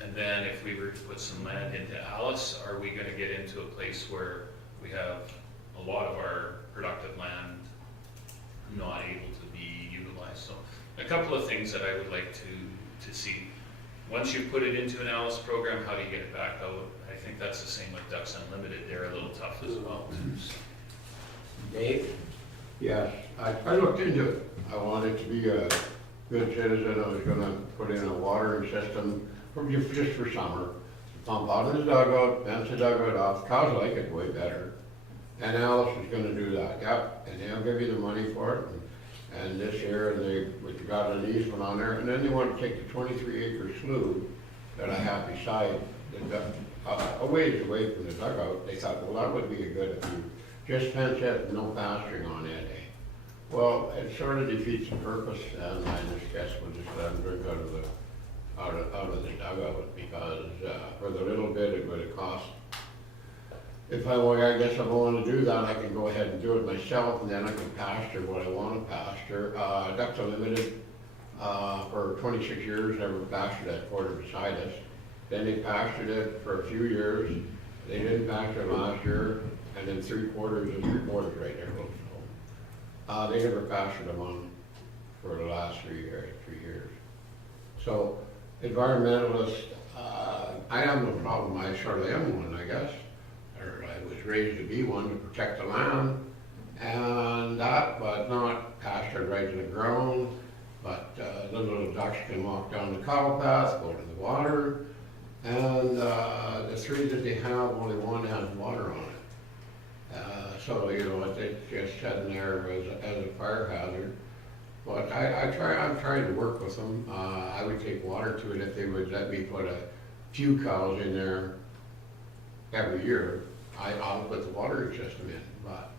and then if we were to put some land into Alice, are we going to get into a place where we have a lot of our productive land not able to be utilized? So a couple of things that I would like to see. Once you put it into an Alice program, how do you get it back out? I think that's the same with Ducks Unlimited. They're a little tough as well. Dave? Yes, I looked into it. I wanted to be a good citizen. I was gonna put in a watering system just for summer, pump out of the dugout, fence the dugout off, cows like it way better. And Alice is gonna do that, yep, and they'll give you the money for it, and this year, we got an easement on there, and then they want to take the 23-acre slough that I have beside a ways away from the dugout. They thought, well, that would be a good if you just fence it and no pasturing on it, eh? Well, it sort of defeats the purpose, and I just guess we'll just let them drink out of the dugout, because for the little bit it would cost. If I guess if I want to do that, I can go ahead and do it myself, and then I can pasture what I want to pasture. Ducks Unlimited, for 26 years, never pastured that quarter beside us. Then they pastured it for a few years. They didn't pasture it last year, and then 3/4 and 3/4 right there. So, they never pastured them on for the last 3 years. So, environmentalist, I have no problem. I sort of am one, I guess. Or I was raised to be one to protect the land and that, but not pastured right to the ground. But the little ducks can walk down the cow path, go to the water, and the 3 that they have, only one has water on it. So, you know, it's just sitting there as a fire hazard. But I'm trying to work with them. I would take water to it if they would let me put a few cows in there every year. I'll put the water system in, but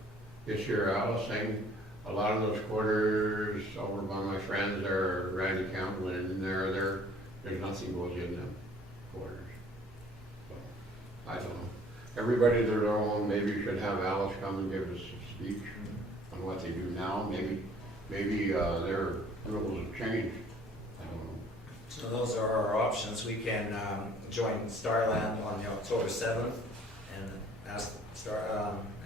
this year, Alice saying, a lot of those quarters over by my friends there, Randy Camp went in there's nothing goes in them quarters. So, I don't know. Everybody their own, maybe you should have Alice come and give us a speech on what they do now. Maybe their rules have changed. I don't know. So those are our options. We can join Starland on the October 7th and ask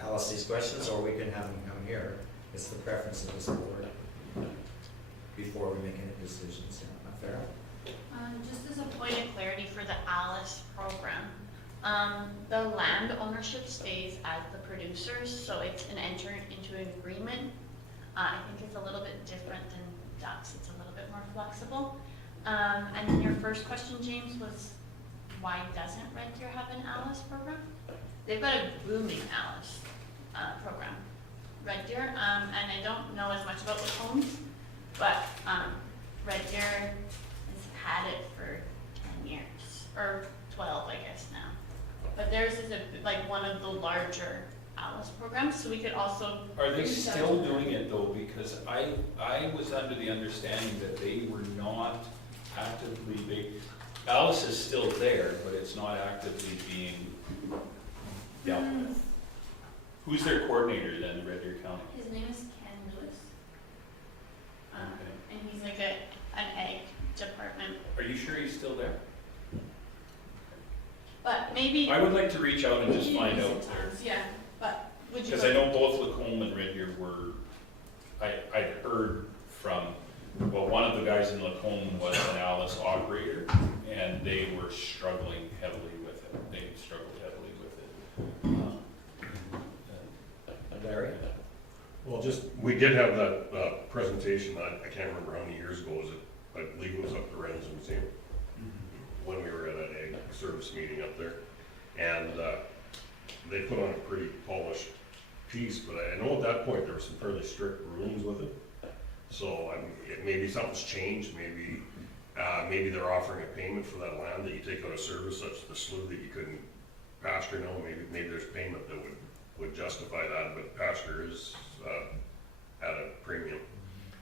Alice these questions, or we can have them come here. It's the preference of this board before we make any decisions. Not fair? Just as a point of clarity for the Alice program, the land ownership stays as the producers, so it's an enter into an agreement. I think it's a little bit different than ducks. It's a little bit more flexible. And then your first question, James, was why doesn't Red Deer have an Alice program? They've got a booming Alice program, Red Deer, and I don't know as much about Lacombs, but Red Deer has had it for 10 years, or 12, I guess now. But theirs is like one of the larger Alice programs, so we could also. Are they still doing it though? Because I was under the understanding that they were not actively, Alice is still there, but it's not actively being dealt with. Who's their coordinator then in Red Deer County? His name is Ken Lewis. Okay. And he's like an ag department. Are you sure he's still there? But maybe. I would like to reach out and just maybe find out visit there. times, yeah, but would you? Because I know both Lacombe and Red Deer were, I'd heard from, well, one of the guys in Lacombe was an Alice operator, and they were struggling heavily with it. They struggled heavily with it. Larry? Well, we did have that presentation, I can't remember how many years ago was it, I believe it was up at the Renz Museum, when we were at an ag service meeting up there. And they put on a pretty polished piece, but I know at that point there were some fairly strict rulings with it. So maybe something's changed, maybe they're offering a payment for that land that you take out of service, such as the slough that you couldn't pasture now, maybe there's payment that would justify that, but pasture is at a premium.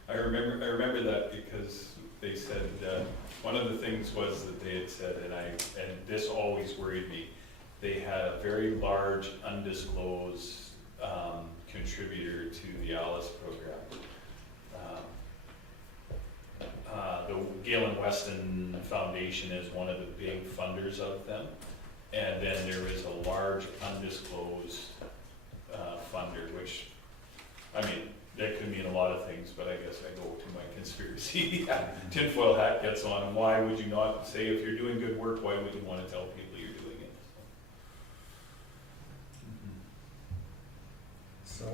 I remember that because they said, one of the things was that they had said, and this always worried me, they had a very large undisclosed contributor to the Alice program. The Galen Weston Foundation is one of the big funders of them, and then there is a large undisclosed funder, which, I mean, that could mean a lot of things, but I guess I go to my conspiracy tinfoil hat gets on, and why would you not say if you're doing good work, why would you want to tell people you're doing it? So,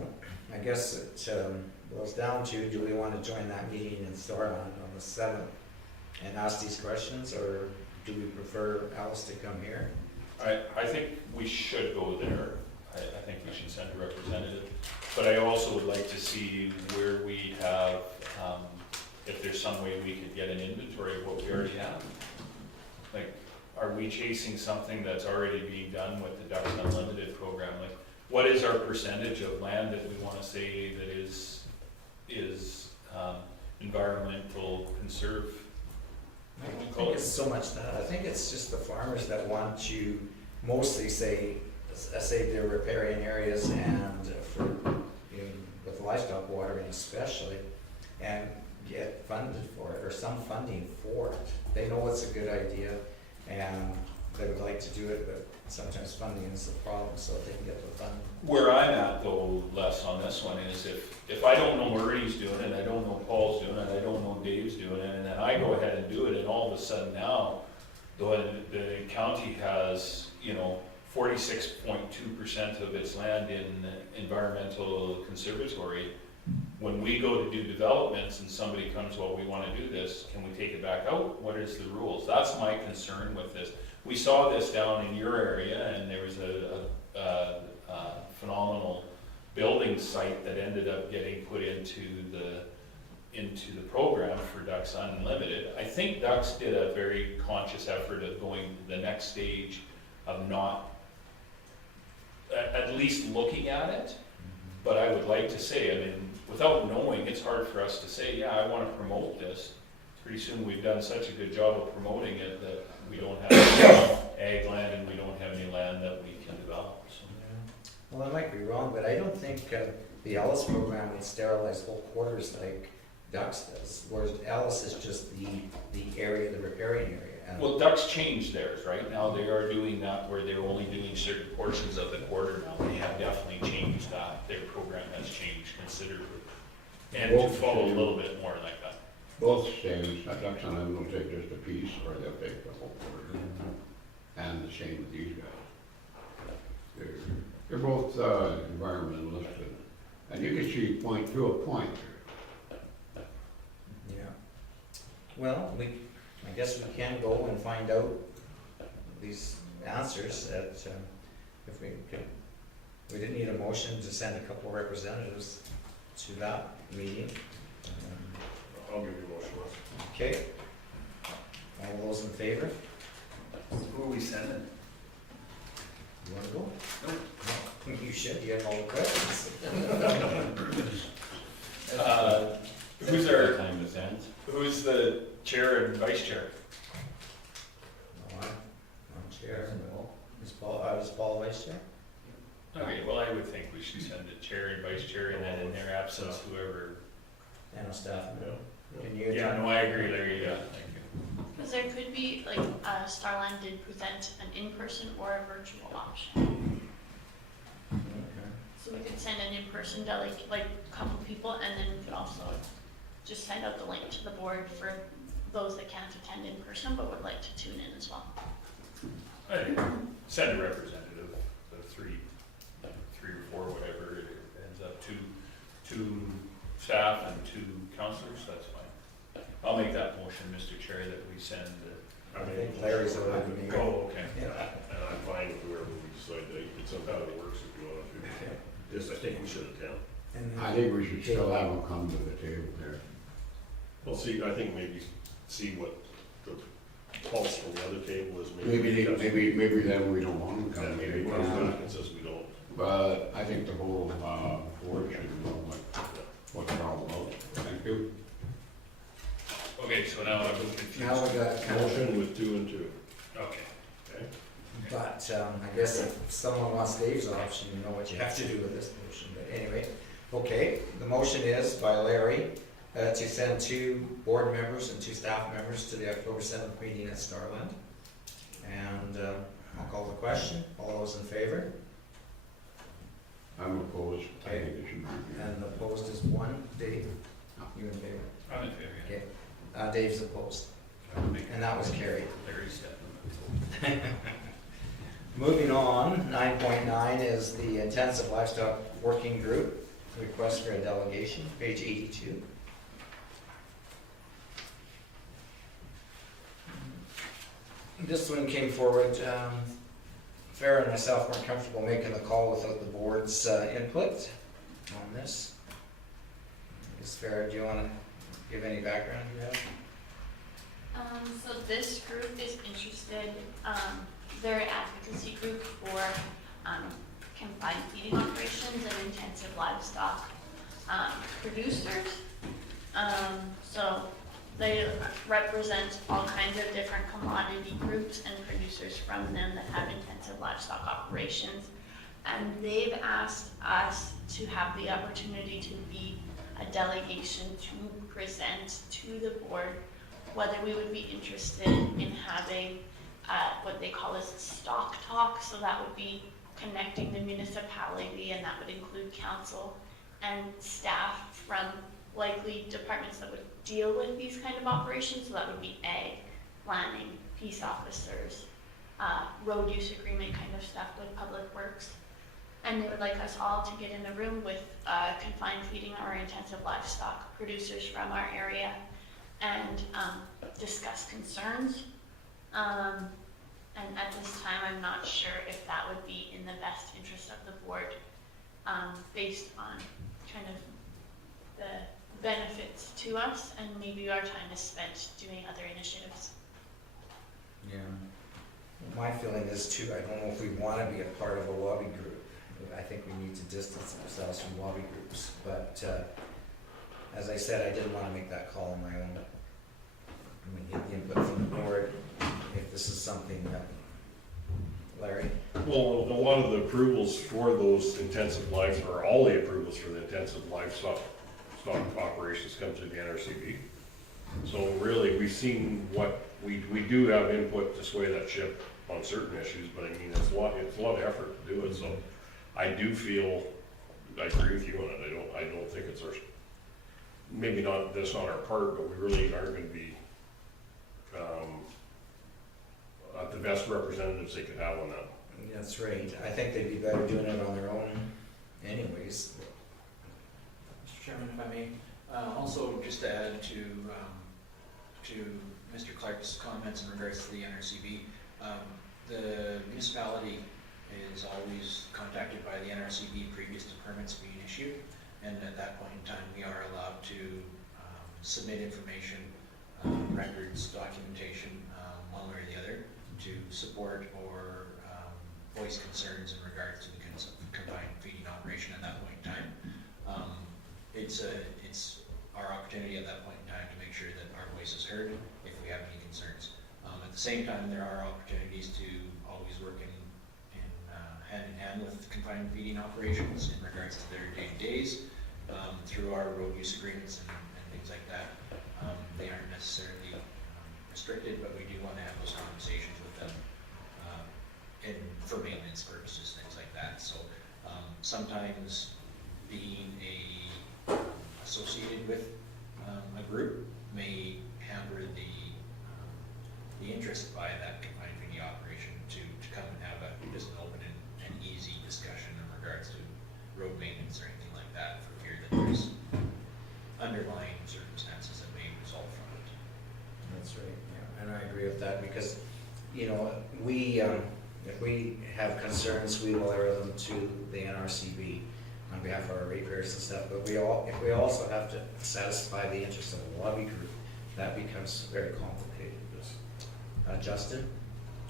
I guess it boils down to, do we want to join that meeting in Starland on the 7th and ask these questions, or do we prefer Alice to come here? I think we should go there. I think we should send a representative. But I also would like to see where we have, if there's some way we could get an inventory of what we already have. Like, are we chasing something that's already being done with the Ducks Unlimited program? Like, what is our percentage of land that we want to say that is environmental conserve? I don't think it's so much that, I think it's just the farmers that want to mostly say they're riparian areas and for, with livestock watering especially, and get funded for it, or some funding for it. They know it's a good idea, and they would like to do it, but sometimes funding is the problem, so if they can get the funding. Where I'm at though, Les, on this one is if I don't know Murray's doing it, I don't know Paul's doing it, I don't know Dave's doing it, and then I go ahead and do it, and all of a sudden now, the county has, 46.2% of its land in environmental conservatory. When we go to do developments and somebody comes, well, we want to do this, can we take it back out? What is the rules? That's my concern with this. We saw this down in your area, and there was a phenomenal building site that ended up getting put into the program for Ducks Unlimited. I think Ducks did a very conscious effort of going to the next stage of not at least looking at it. But I would like to say, without knowing, it's hard for us to say, yeah, I want to promote this. Pretty soon we've done such a good job of promoting it that we don't have ag land and we don't have any land that we can develop. So. Yeah. Well, I might be wrong, but I don't think the Ellis program would sterilize whole quarters like Ducks does, whereas Ellis is just the area, the riparian area. And Well, Ducks changed theirs, right? Now they are doing that where they're only doing certain portions of the quarter now. They have definitely changed that. Their program has changed considerably. And to follow a little bit more like that. Both states, Ducks Unlimited will take just a piece, or they'll take the whole quarter. And the same with these guys. They're both environmentalistic, and you can see point to a point. yeah. Well, I guess we can go and find out these answers at, if we could. We didn't need a motion to send a couple representatives to that meeting. I'll give you a motion. Okay. All those in favor? Who are we sending? You wanna go? No. You should, you have all the questions. Who's our, Time this ends. who's the chair and vice chair? No, I'm chair. Is Paul vice chair? Okay, well, I would think we should send the chair and vice chair, and then in their absence, whoever. And a staff member. Can you? Yeah, no, I agree, Larry, yeah, thank you. Because there could be, like, Starland did present an in-person or a virtual option. Okay. So we could send an in-person to like a couple people, and then we could also just send out the link to the board for those that can't attend in person but would like to tune in as well. I think send a representative, the three or four, whatever, it ends up, two staff and two counselors, that's fine. I'll make that motion, Mr. Chair, that we send I think Larry's already made it. Oh, okay. And I'm fine with whoever we decide to, it's somehow it works if you want to. Okay. Yes, I think we should attend. And then- I think we should still have them come to the table there. Well, see, I think maybe see what the pulse from the other table is. Maybe then we don't want them Yeah, coming. maybe one of the says we don't. But I think the whole board should know what they're all about. Thank you. Okay, so now I'm confused. Now we got kind of, Motion with 2 and 2. Okay. Okay. but I guess if someone wants Dave's option, you know what you have to do with this motion, but anyway. Okay, the motion is by Larry to send 2 board members and 2 staff members to the October 7th meeting at Starland. And I'll call the question. All those in favor? I'm opposed. I think it should be. And opposed is 1. Dave? You in favor? I'm in favor, yeah. Okay. Dave's opposed. And that was carried. Larry's definitely. Moving on, 9.9 is the Intensive Livestock Working Group, request for a delegation, page 82. This one came forward Farah and myself weren't comfortable making the call without the board's input on this. Ms. Farah, do you want to give any background you have? So this group is interested, they're an advocacy group for confined feeding operations and intensive livestock producers. So they represent all kinds of different commodity groups and producers from them that have intensive livestock operations. And they've asked us to have the opportunity to be a delegation to present to the board whether we would be interested in having what they call as stock talk. So that would be connecting the municipality, and that would include council and staff from likely departments that would deal with these kind of operations. So that would be ag, planning, peace officers, road use agreement kind of stuff with public works. And they would like us all to get in a room with confined feeding or intensive livestock producers from our area and discuss concerns. And at this time, I'm not sure if that would be in the best interest of the board, based on kind of the benefits to us, and maybe our time is spent doing other initiatives. Yeah. My feeling is too, I don't know if we want to be a part of a lobby group. I think we need to distance ourselves from lobby groups, but as I said, I didn't want to make that call on my own. I'm going to get the input from the board if this is something that, Larry? Well, a lot of the approvals for those intensive lives, or all the approvals for the intensive livestock operations come through the NRCB. So really, we've seen what, we do have input to sway that ship on certain issues, but I mean, it's a lot of effort to do it, so I do feel, I agree with you on it, I don't think it's our, maybe not, that's not our part, but we really aren't gonna be, the best representatives they could have on that. That's right. I think they'd be better doing it on their own anyways. Mr. Chairman, if I may, also just to add to Mr. Clark's comments in regards to the NRCB, the municipality is always contacted by the NRCB previous to permits being issued, and at that point in time, we are allowed to submit information, records, documentation, one way or the other, to support or voice concerns in regards to the combined feeding operation at that point in time. It's our opportunity at that point in time to make sure that our voice is heard if we have any concerns. At the same time, there are opportunities to always work in hand in hand with confined feeding operations in regards to their day-to-days through our road use agreements and things like that. They aren't necessarily restricted, but we do want to have those conversations with them for maintenance purposes, things like that. So sometimes being associated with a group may hamper the interest by that confined feeding operation to come and have just an open and easy discussion in regards to road maintenance or anything like that, for fear that there's underlying circumstances that may result from it. That's right, yeah, and I agree with that because, you know, we, if we have concerns, we will air them to the NRCB on behalf of our ratepayers and stuff, but if we also have to satisfy the interests of a lobby group, that becomes very complicated. Justin?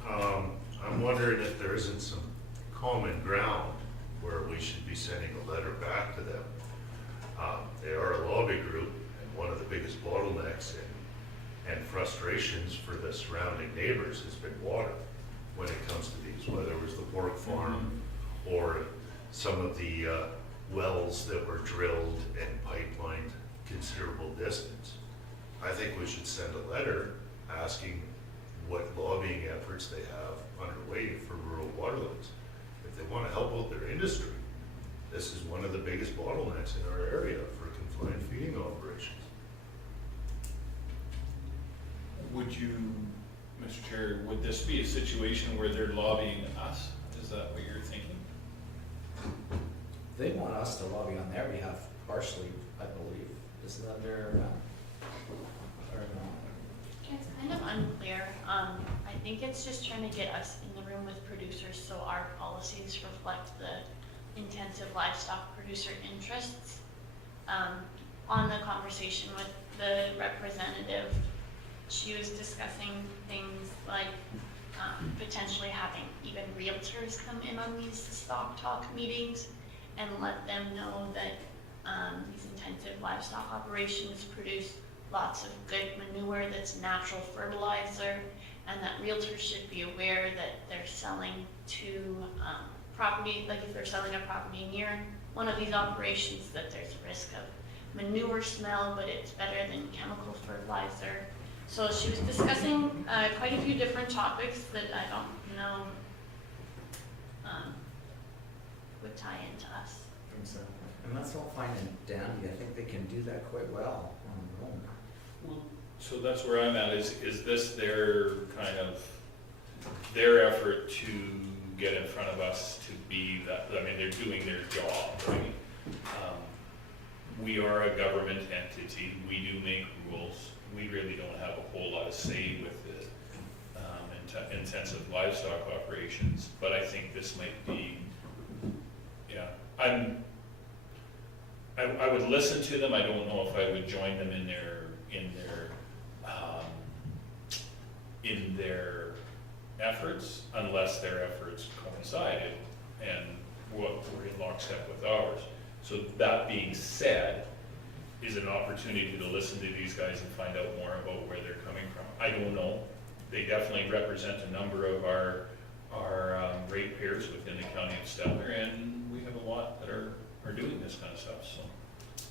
I'm wondering if there isn't some common ground where we should be sending a letter back to them. They are a lobby group, and one of the biggest bottlenecks and frustrations for the surrounding neighbors has been water when it comes to these, whether it was the pork farm or some of the wells that were drilled and pipelined considerable distance. I think we should send a letter asking what lobbying efforts they have underway for rural waterlands. If they want to help out their industry, this is one of the biggest bottlenecks in our area for confined feeding operations. Would you, Mr. Chair, would this be a situation where they're lobbying us? Is that what you're thinking? They want us to lobby on their behalf partially, I believe. Isn't that their, or no? It's kind of unclear. I think it's just trying to get us in the room room with producers, so our policies reflect the intensive livestock producer interests. On the conversation with the representative, she was discussing things like potentially having even realtors come in on these stock talk meetings and let them know that these intensive livestock operations produce lots of good manure that's natural fertilizer, and that realtors should be aware that they're selling to property, like if they're selling a property near one of these operations, that there's a risk of manure smell, but it's better than chemical fertilizer. So she was discussing quite a few different topics that I don't know would tie into us. Exactly. And that's all fine and dandy. I think they can do that quite well on their own. So that's where I'm at, is this their kind of, their effort to get in front of us to be that, I mean, they're doing their job, right? We are a government entity, we do make rules, we really don't have a whole lot of say with the intensive livestock operations, but I think this might be, yeah, I would listen to them. I don't know if I would join them in their efforts, unless their efforts coincided and what were in lockstep with ours. So that being said, is an opportunity to listen to these guys and find out more about where they're coming from. I don't know. They definitely represent a number of our ratepayers within the county of Stettler, and we have a lot that are doing this kind of stuff. So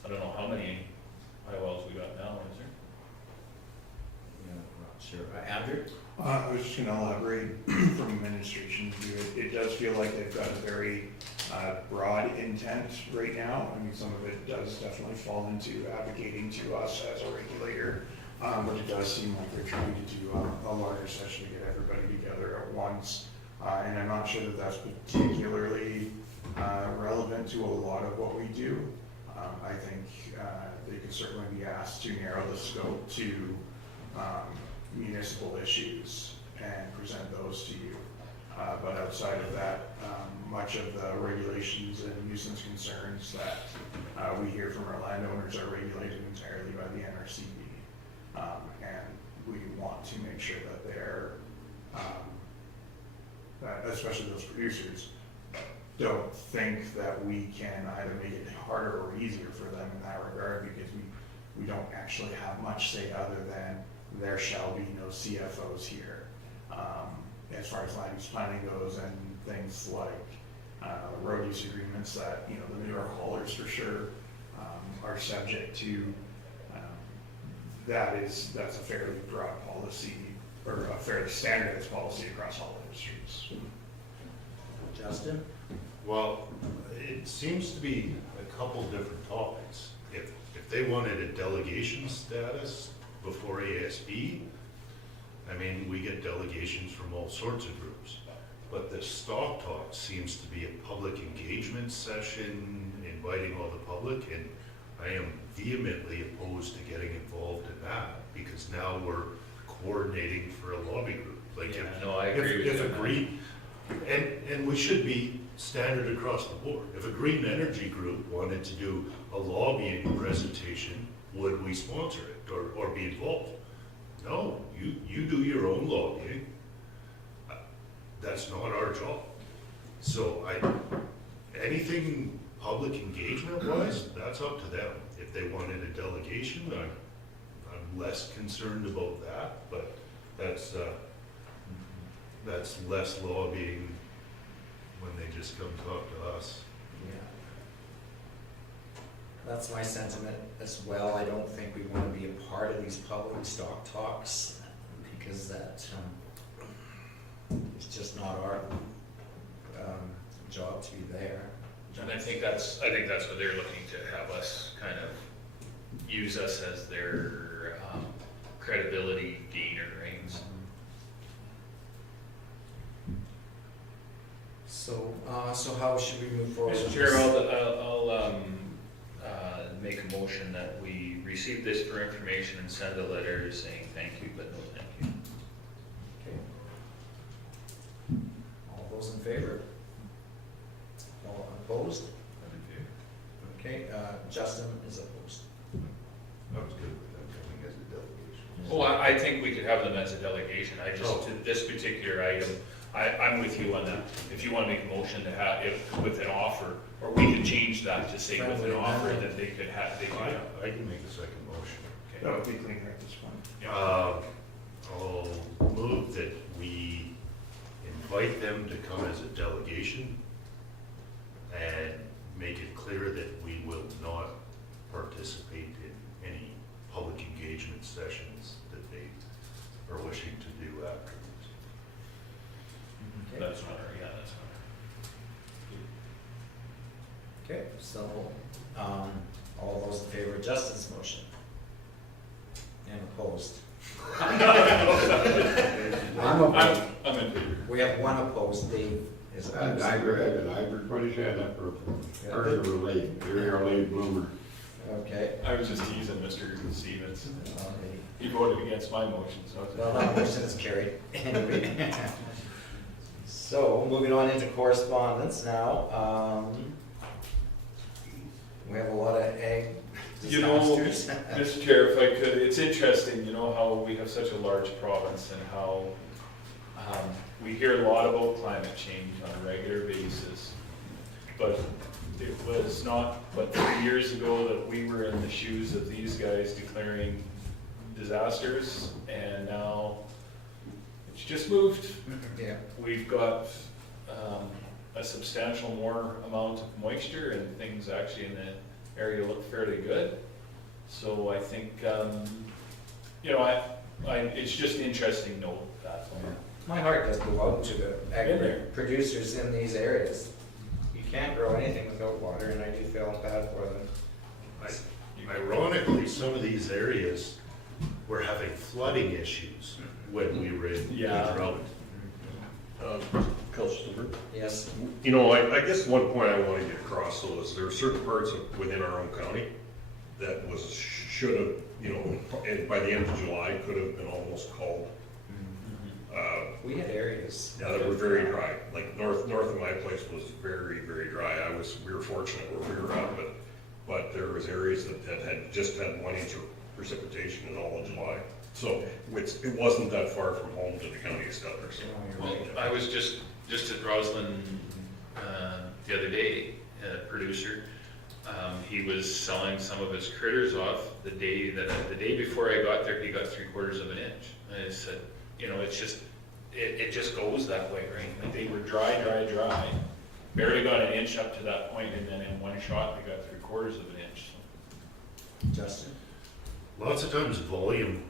I don't know how many IOLs we got now, is there? Yeah, I'm not sure. Andrew? I was just gonna elaborate from administration's view. It does feel like they've got a very broad intent right now. I mean, some of it does definitely fall into advocating to us as a regulator, but it does seem like they're trying to do a larger session to get everybody together at once. And I'm not sure that that's particularly relevant to a lot of what we do. I think they could certainly be asked to narrow the scope to municipal issues and present those to you. But outside of that, much of the regulations and nuisance concerns that we hear from our landowners are regulated entirely by the NRCB. And we want to make sure that they're, especially those producers, don't think that we can either make it harder or easier for them in that regard, because we don't actually have much say other than there shall be no CFOs here. As far as land use planning goes, and things like road use agreements that, you know, the newer haulers for sure are subject to, that's a fairly broad policy, or a fairly standardized policy across all industries. Justin? Well, it seems to be a couple different topics. If they wanted a delegation status before ASB, I mean, we get delegations from all sorts of groups. But the stock talk seems to be a public engagement session, inviting all the public, and I am vehemently opposed to getting involved in that, because now we're coordinating for a lobby group. Like, Yeah, no, I agree with if you. a green, and we should be standard across the board. If a green energy group wanted to do a lobbying presentation, would we sponsor it or be involved? No, you do your own lobbying. That's not our job. So anything public engagement wise, that's up to them. If they wanted a delegation, I'm less concerned about that, but that's less lobbying when they just come talk to us. Yeah. That's my sentiment as well. I don't think we want to be a part of these public stock talks, because that it's just not our job to be there. And I think that's what they're looking to have us kind of use us as their credibility gainer, right? So how should we move forward? Mr. Chair, I'll make a motion that we receive this for information and send a letter saying thank you, but no thank you. Okay. I think we could have them as a delegation, I just, to this particular item, I'm with you on that. If you wanna make a motion to have, if, with an offer, or we can change that to say with an Friendly offer amendment. that they could have, they could have. I can make a second motion. That would be cleaner at this point. I'll move that we invite them to come as a delegation and make it clear that we will not participate in any public engagement sessions that they are wishing to do afterwards. That's not, yeah, that's not. Okay, so, all those in favor of Justin's motion? And opposed? I'm opposed. I'm in favor. We have one opposed, Dave is opposed. I heard what he said, that earlier late, you're a late bloomer. Okay. I was just teasing Mr. Stevens. He voted against my motion, so. Well, that motion is carried. Anyway. So, moving on into correspondence now, we have a lot of ag You know, disasters. Mr. Chair, if I could, it's interesting, you know, how we have such a large province and how we hear a lot about climate change on a regular basis. But it was not but 3 years ago that we were in the shoes of these guys declaring disasters, and now it's just moved. Yeah. We've got a substantial more amount of moisture, and things actually in the area look fairly good. So I think, you know, it's just an interesting note that. My heart does go out to the agri producers in these areas. You can't grow anything without water, and I do feel bad for them. Ironically, some of these areas were having flooding issues when we were in Yeah. drought. Councilor, Yes. you know, I guess one point I want to get across though is there are certain parts within our own county that should have, you know, and by the end of July, could have been almost called. We had areas. Yeah, that were very dry, like north of my place was very, very dry. We were fortunate where we were at, but there was areas that had just had 1 inch of precipitation in all of July. So it wasn't that far from home to the county of Stettler. So. Well, I was just at Roslyn the other day, a producer. He was selling some of his critters off the day before I got there. He got 3/4 of an inch. I said, you know, it's just it just goes that way, right? Like they were dry, barely got an inch up to that point, and then in one shot they got 3/4 of an inch. So. Justin? Lots of times volume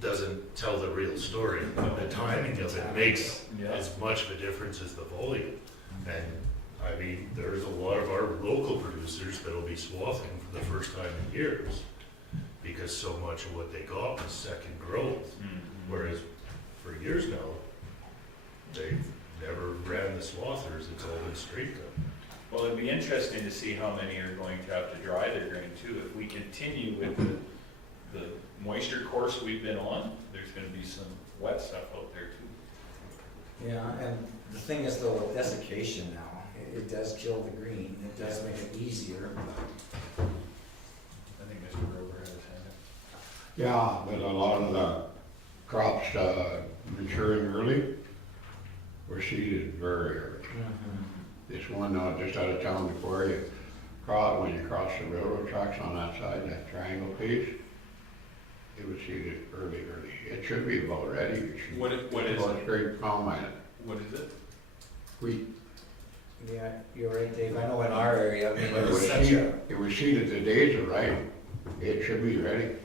doesn't tell the real story. The timing of it makes Yeah. as much of a difference as the volume. And I mean, there's a lot of our local producers that'll be swathing for the first time in years because so much of what they got was second growth. Whereas for years now, they've never ran the swathers, it's all been straight cut. Well, it'd be interesting to see how many are going to have to dry their grain too. If we continue with the moisture course we've been on, there's gonna be some wet stuff out there too. Yeah, and the thing is though, with desiccation now, it does kill the green. It does make it easier. I think Mr. Rover has had it. Yeah, but a lot of the crops maturing early were seeded very early. This one just out of town before when you cross the railroad tracks on that side, that triangle piece, it was seeded early. It should be about ready. What is it? Great combine it. What is it? Wheat. Yeah, you're right, Dave. I know in our area, I mean, It was seeded the days are right. It should be ready.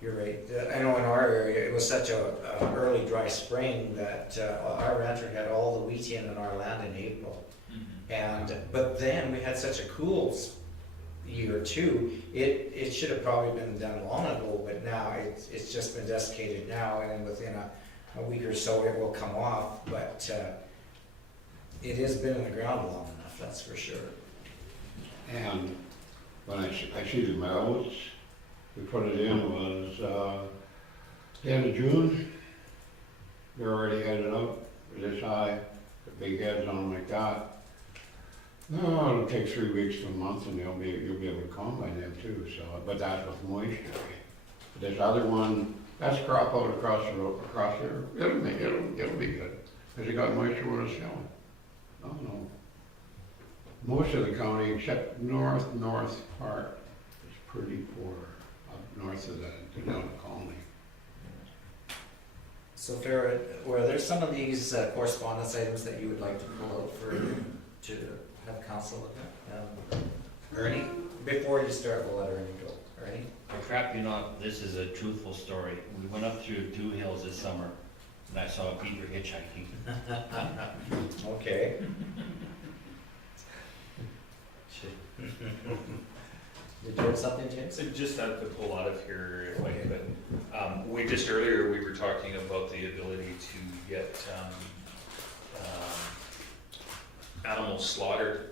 you're right. I know in our area, it was such a early dry spring that our rancher had all the wheat in our land in April. But then we had such a cool year too. It should have probably been done long ago, but now it's just been desiccated now, and within a week or so it will come off. But it has been in the ground long enough, that's for sure. And when I seeded my oats, we put it in was end of June. They're already headed up this high, the big heads on them like that. No, it'll take 3 weeks to a month and you'll be able to combine them too, so, but that's with moisture. This other one, That's crop out across the road, across here, it'll be good, cause you got moisture when it's snowing. Oh, no. Most of the county, except north part, is pretty poor, up north of the down colony. So Farah, were there some of these correspondence items that you would like to pull out to have council look at? Ernie, before you start, we'll let Ernie go. Ernie? I crap you not, this is a truthful story. We went up through 2 hills this summer, and I saw a beaver hitchhiking. Okay. Did you have something, James? So just not to pull out of here, if I could. We just earlier, we were talking about the ability to get animals slaughtered.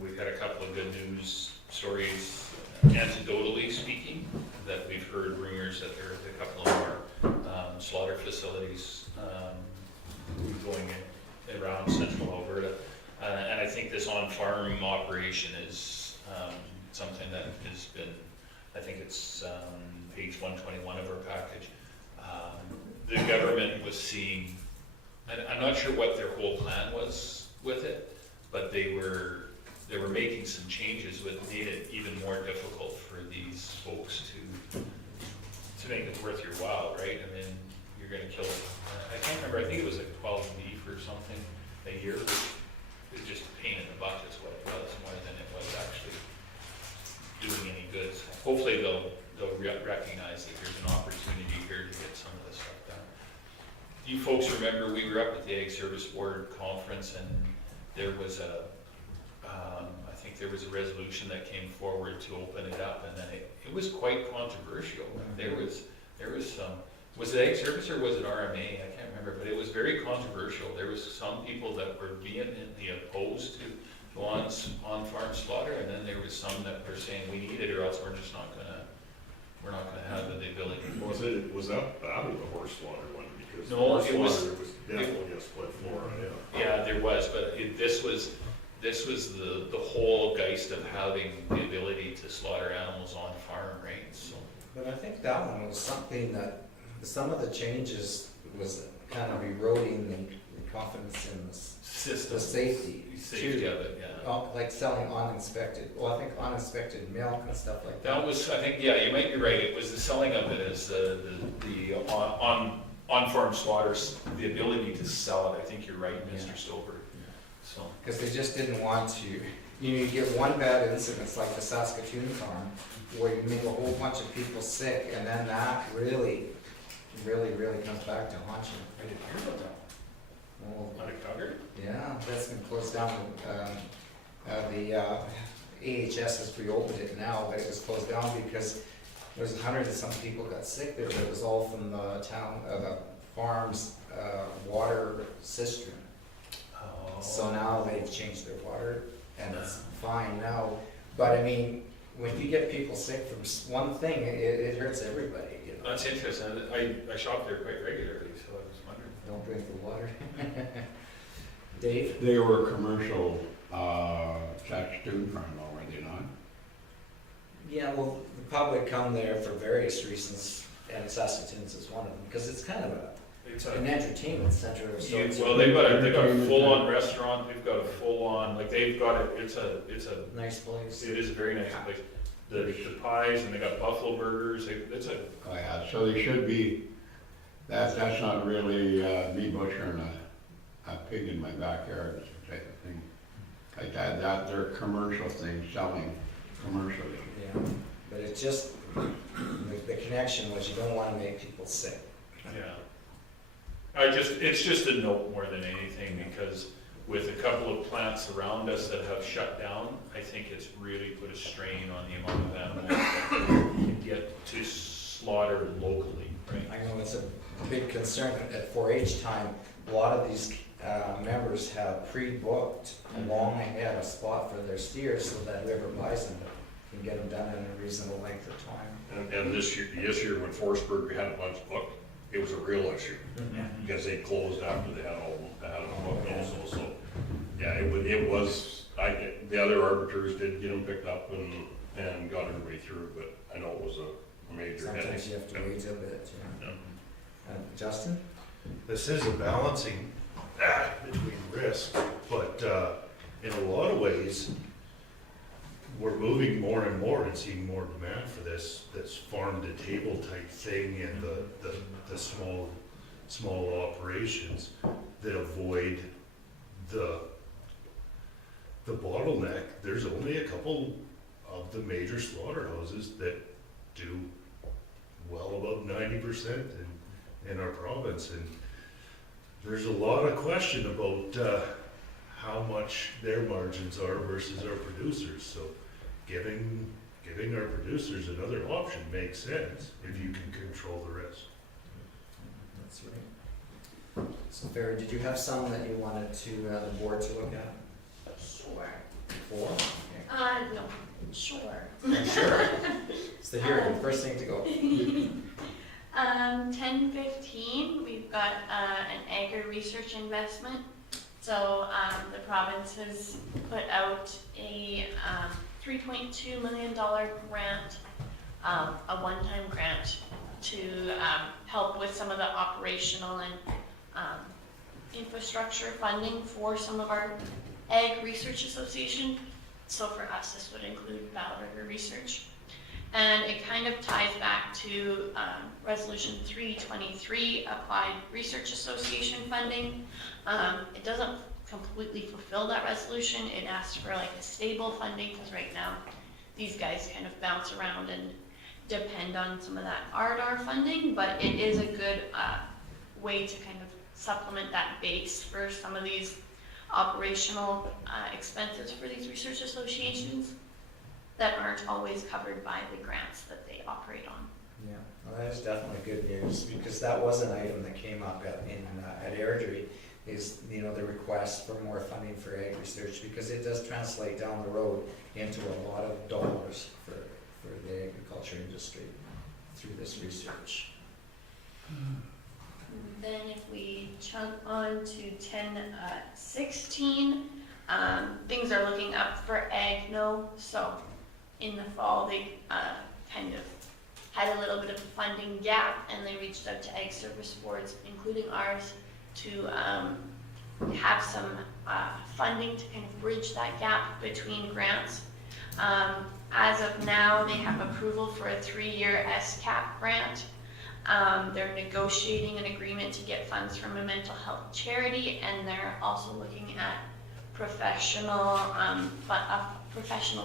We've had a couple of good news stories, anecdotally speaking, that we've heard rumors that there's a couple of more slaughter facilities going in around central Alberta. And I think this on-farm operation is something that has been, I think it's page 121 of our package. The government was seeing, and I'm not sure what their whole plan was with it, but they were making some changes that made it even more difficult for these folks to make it worth your while, right? I mean, you're gonna kill, I can't remember, I think it was like 12 beef or something a year, which is just a pain in the butt is what it was, more than it was actually doing any good. So hopefully they'll recognize that there's an opportunity here to get some of this stuff done. You folks remember, we were up at the Ag Service Board conference, and there was I think there was a resolution that came forward to open it up, and then it was quite controversial. There was some, was it Ag Service or was it RMA? I can't remember, but it was very controversial. There was some people that were vehemently opposed to on-farm slaughter, and then there was some that were saying we need it or else we're just not gonna have the ability. Was that the horse slaughter one? Because No, horse it was- slaughter definitely a split floor, yeah. Yeah, there was, but this was the whole geist of having the ability to slaughter animals on farm, right? So But I think that one was something that, some of the changes was kind of eroding the confidence in the system, safety. safety too. of it, yeah. Like selling uninspected, well, I think uninspected milk and stuff like that. That was, I think, yeah, you might be right. It was the selling of it as the on-farm slaughters, the ability to sell it. I think you're right, Mr. Stover. So. Because they just didn't want to, you get one bad incident, like the Saskatoon farm, where you make a whole bunch of people sick, and then that really comes back to haunt you. I didn't hear about that. Well, On a Calgary? yeah, that's been closed down. The AHS has reopened it now, but it was closed down because there's hundreds of some people got sick there, but it was all from the the farm's water cistern. Oh. So now they've changed their water, and it's fine now. But I mean, when you get people sick from one thing, it hurts everybody, you know. That's interesting. I shop there quite regularly, so I was wondering. Don't drink the water. Dave? They were commercial, Saskatoon farm, though, were they not? Yeah, well, the public come there for various reasons, and Saskatoon's is one of them, because it's kind of It's an entertainment center of sorts. well, they've got a full-on restaurant. They've got a full-on, like they've got it. It's a Nice place. It is a very nice place. The pies, and they got buffalo burgers. It's a, Oh, yeah, so they should be, that's not really, me butchering a pig in my backyard type of thing. Like that, they're commercial things, selling commercially. Yeah, but it's just, the connection was you don't want to make people sick. yeah. It's just a note more than anything, because with a couple of plants around us that have shut down, I think it's really put a strain on the amount of animals that we can get to slaughter locally, right? I know it's a big concern at 4-H time. A lot of these members have pre-booked long ahead a spot for their steers so that whoever buys them can get them done in a reasonable length of time. And this year when Forestburg, we had a bunch booked, it was a real issue, because they closed after they had them booked also, so, yeah, it was, the other arbiters did get them picked up and got everybody through, but I know it was a major Sometimes headache. you have to wait a bit, yeah. Yeah. Justin? This is a balancing act between risk, but in a lot of ways, we're moving more and more and seeing more demand for this farm-to-table type thing and the small operations that avoid the bottleneck. There's only a couple of the major slaughterhouses that do well above 90% in our province, and there's a lot of question about how much their margins are versus our producers. So giving our producers another option makes sense if you can control the risk. That's right. So Farah, did you have some that you wanted to, the board to look at? Sure. 4? No, sure. Sure. It's the hearing, first thing to go. 1015, we've got an agri research investment. So the province has put out a $3.2 million grant, a one-time grant to help with some of the operational and infrastructure funding for some of our Ag Research Association. So for us, this would include Valorger Research. And it kind of ties back to Resolution 323, Applied Research Association funding. It doesn't completely fulfill that resolution. It asks for like a stable funding, because right now these guys kind of bounce around and depend on some of that RDAR funding, but it is a good way to kind of supplement that base for some of these operational expenses for these research associations that aren't always covered by the grants that they operate on. Yeah, well, that is definitely good news, because that was an item that came up at Airdrie, is, you know, the request for more funding for ag research, because it does translate down the road into a lot of dollars for the agriculture industry through this research. Then if we chunk on to 1016, things are looking up for AgNo. So in the fall, they kind of had a little bit of a funding gap, and they reached out to ag service boards, including ours, to have some funding to kind of bridge that gap between grants. As of now, they have approval for a 3-year SCAP grant. They're negotiating an agreement to get funds from a mental health charity, and they're also looking at professional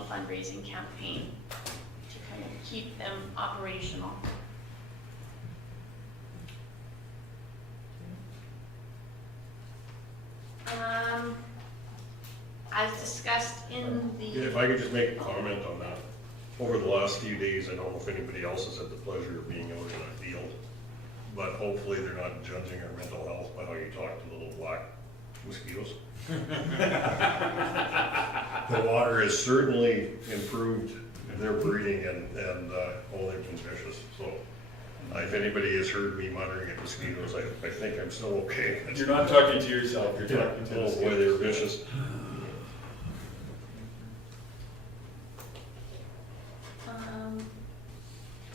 fundraising campaign to kind of keep them operational. As discussed in the... If I could just make a comment on that. Over the last few days, I don't know if anybody else has had the pleasure of being out in a field, but hopefully they're not judging our mental health by how you talk to the little black mosquitoes. The water has certainly improved their breeding, and they've been vicious. So if anybody has heard me muttering at mosquitoes, I think I'm still okay. You're not talking to yourself, you're talking to Oh the boy, they're vicious. Um,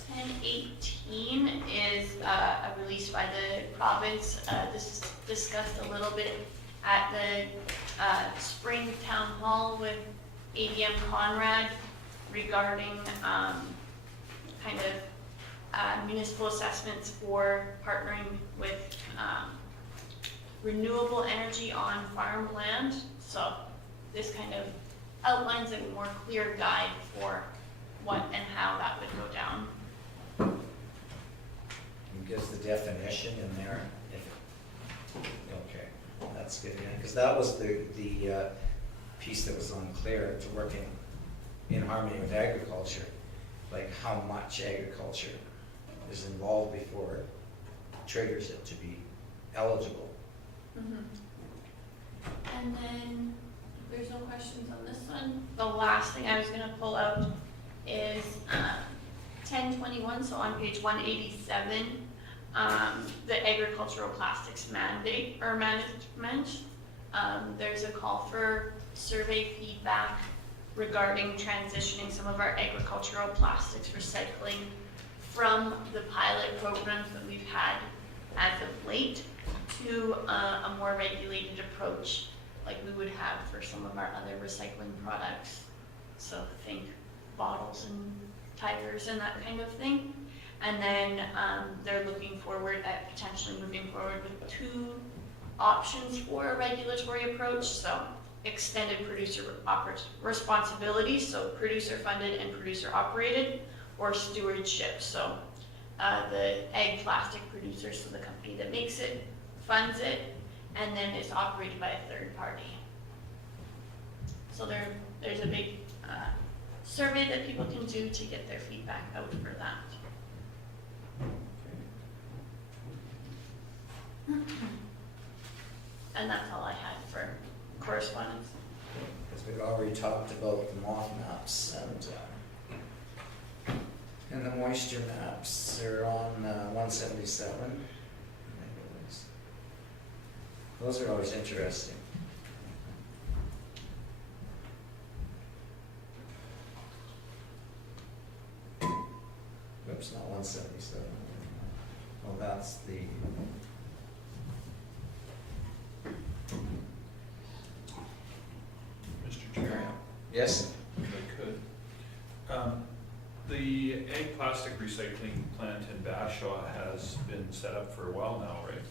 1018 is a release by the province. This is discussed a little bit at the spring town hall with ADM Conrad regarding kind of municipal assessments for partnering with renewable energy on farmland. So this kind of outlines a more clear guide for what and how that would go down. And gives the definition in there. Okay, that's good, because that was the piece that was unclear, to working in harmony with agriculture, like how much agriculture is involved before it triggers it to be eligible. Mm-hmm. And then, if there's no questions on this one, the last thing I was gonna pull out is 1021, so on page 187, the agricultural plastics mandate or management. There's a call for survey feedback regarding transitioning some of our agricultural plastics recycling from the pilot programs that we've had as of late to a more regulated approach like we would have for some of our other recycling products. So think bottles and tires and that kind of thing. And then they're looking forward at potentially moving forward with 2 options for a regulatory approach. So extended producer responsibility, so producer funded and producer operated, or stewardship. So the egg plastic producer, so the company that makes it, funds it, and then it's operated by a third party. So there's a big survey that people can do to get their feedback out for that. And that's all I had for correspondence. Because we've already talked about the moth maps and the moisture maps are on 177. Those are always interesting. Oops, not 177. Well, that's the. Mr. Chair, Yes? if I could. The egg plastic recycling plant in Bashaw has been set up for a while now, right?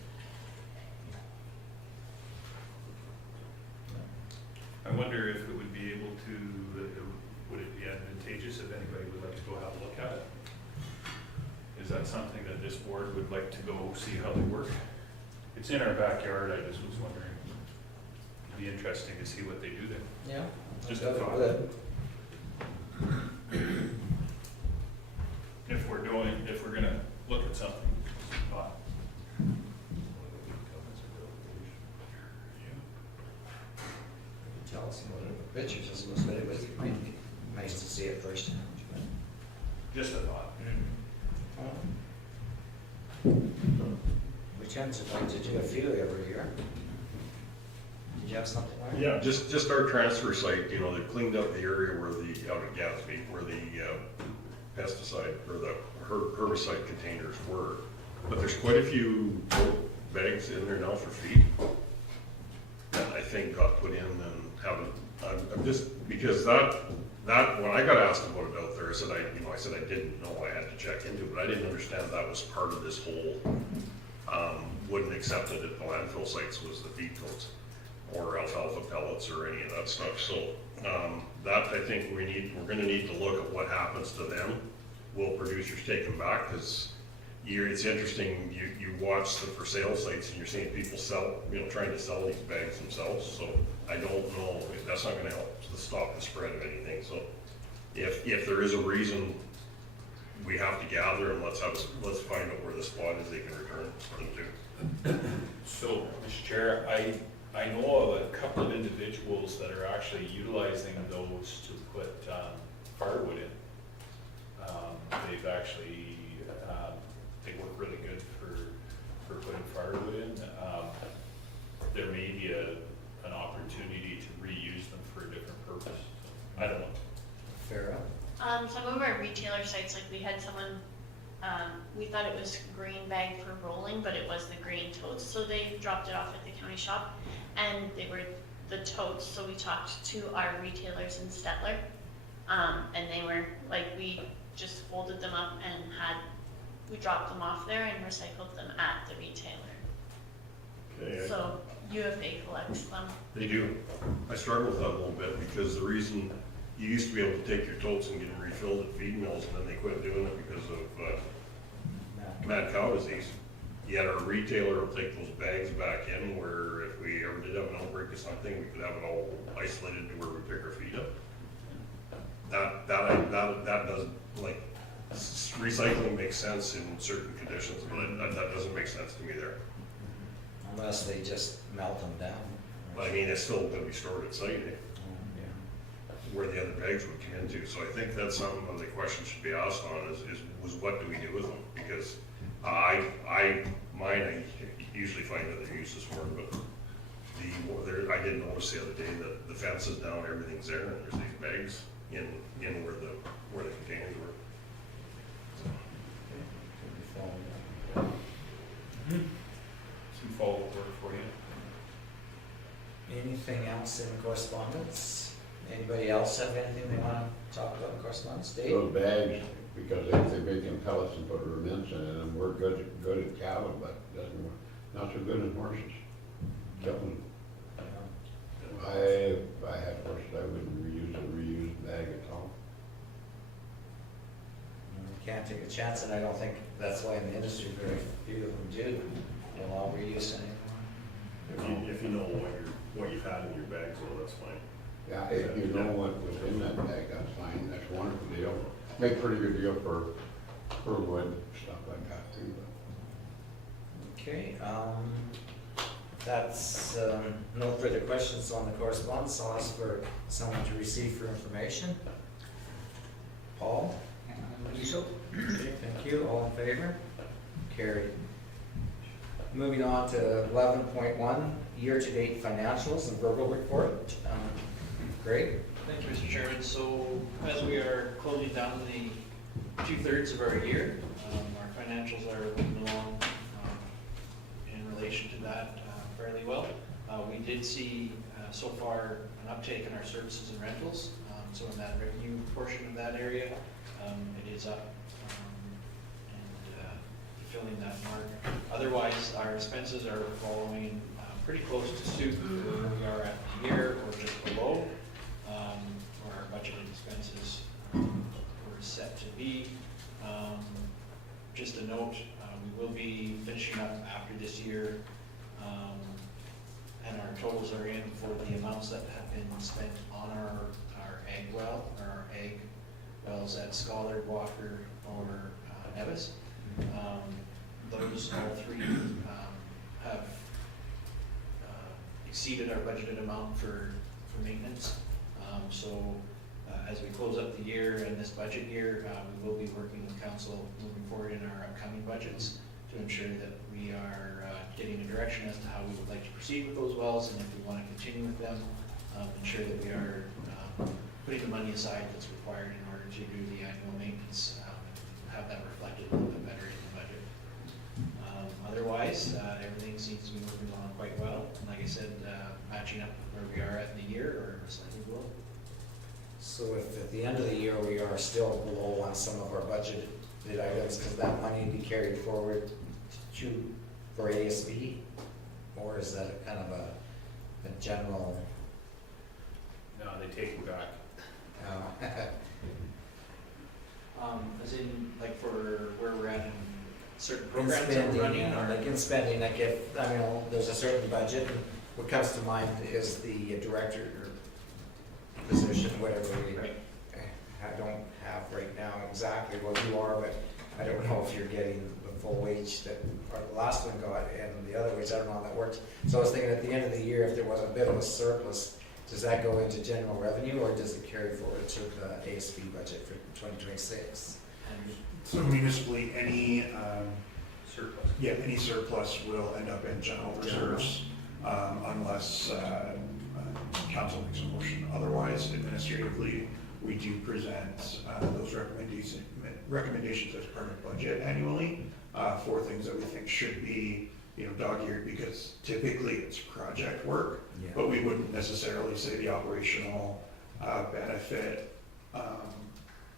I wonder if it would be able to, would it be advantageous if anybody would like to go have a look at it? Is that something that this board would like to go see how they work? It's in our backyard, I just was wondering. It'd be interesting to see what they do there. Yeah. Just That's a thought. good. If we're gonna look at something. thought. Tell us about it. The pictures, I suppose, but it might be nice to see it firsthand. Just a thought. We tend to like to do a few every year. Did you have something like that? Yeah, just our transfer site, you know, they cleaned up the area where out at Gatsby, where the pesticide or the herbicide containers were. But there's quite a few tote bags in there now for feed that I think got put in and haven't, I'm just, because that, when I got asked about it out there, I said I said I didn't know, I had to check into it, but I didn't understand that was part of this whole, wouldn't accept it at the landfill sites was the feed totes or alfalfa pellets or any of that stuff. So that I think we're gonna need to look at what happens to them. Will producers take them back? Because it's interesting, you watch the for sale sites and you're seeing people trying to sell these bags themselves. So I don't know if that's not gonna help to stop the spread of anything. So if there is a reason we have to gather and let's find out where the spot is they can return them to. So, Mr. Chair, I know of a couple of individuals that are actually utilizing those to put firewood in. They've actually, they work really good for putting firewood in. There may be an opportunity to reuse them for a different purpose. I don't know. Fair enough. Some of our retailer sites, like we had someone, we thought it was green bag for rolling, but it was the green totes, so they dropped it off at the county shop, and they were the totes, so we talked to our retailers in Stettler, and they were, like, we just folded them up and we dropped them off there and recycled them at the retailer. Okay, So UFA collects them. They do. I struggle with that a little bit because the reason you used to be able to take your totes and get them refilled at feed mills, and then they quit doing it because of mad cow disease. Yet our retailer will take those bags back in where if we ever did have an outbreak or something, we could have it all isolated to where we pick our feed up. That doesn't, like, recycling makes sense in certain conditions, but that doesn't make sense to me there. Unless they just melt them down. But I mean, it's still gonna be stored at site, eh? Where the other bags would come into. So I think that's something of the question should be asked on was what do we do with them? Because I usually find other uses for them, but I did notice the other day that the fence is down, everything's there, and there's these bags in where the containers were. Some follow-up work for you. Anything else in correspondence? Anybody else have anything they wanna talk about in correspondence? Dave? Those bags, because they make them pellets and put ruminants in it, and we're good at cattle, but doesn't, not so good in horses. Killing. If I had horses, I wouldn't reuse a reused bag at all. We can't take a chance, and I don't think that's why in the industry very few of them do. They'll all reuse anymore. If you know what you've had in your bags, well, that's fine. Yeah, if you know what was in that bag, that's fine, that's a wonderful deal. Make a pretty good deal for wood, stuff like that too, but. Okay, that's, no further questions on the correspondence. I'll ask for someone to receive for information. Paul? So, Okay, thank you. All in favor? Carried. Moving on to 11.1, year-to-date financials and verbal report. Greg? Thank you, Mr. Chairman. So as we are closing down the 2/3 of our year, our financials are moving along in relation to that fairly well. We did see so far an uptake in our services and rentals. So in that revenue portion of that area, it is up and fulfilling that mark. Otherwise, our expenses are following pretty close to suit where we are at the year or just below where our budgeted expenses were set to be. Just a note, we will be finishing up after this year and our totals are in for the amounts that have been spent on our egg well, or our egg wells at Scholar, Walker, or Nevis. Those all three have exceeded our budgeted amount for maintenance. So as we close up the year and this budget year, we will be working with council moving forward in our upcoming budgets to ensure that we are getting a direction as to how we would like to proceed with those wells, and if we want to continue with them, ensure that we are putting the money aside that's required in order to do the annual maintenance, and have that reflected a little bit better in the budget. Otherwise, everything seems to be moving along quite well, and like I said, matching up with where we are at in the year or slightly below. So if at the end of the year we are still below on some of our budgeted items, because that money be carried forward for ASB? Or is that a kind of a general? No, they take them back. As in, like for where we're at in certain In programs that we're spending, running, or like in spending, like if, I mean, there's a certain budget, and what comes to mind is the director position, whatever we, right. I don't have right now exactly what you are, but I don't know if you're getting the full wage that, or the last one got, and the other wage, I don't know how that works. So I was thinking at the end of the year, if there was a bit of a surplus, does that go into general revenue, or does it carry forward to the ASB budget for 2026? And So municipally, any, Surplus. yeah, any surplus will end up in general reserves, unless council makes a motion. Otherwise, administratively, we do present those recommendations as part of budget annually for things that we think should be, dog-eared, because typically it's project work, but we wouldn't necessarily say the operational benefit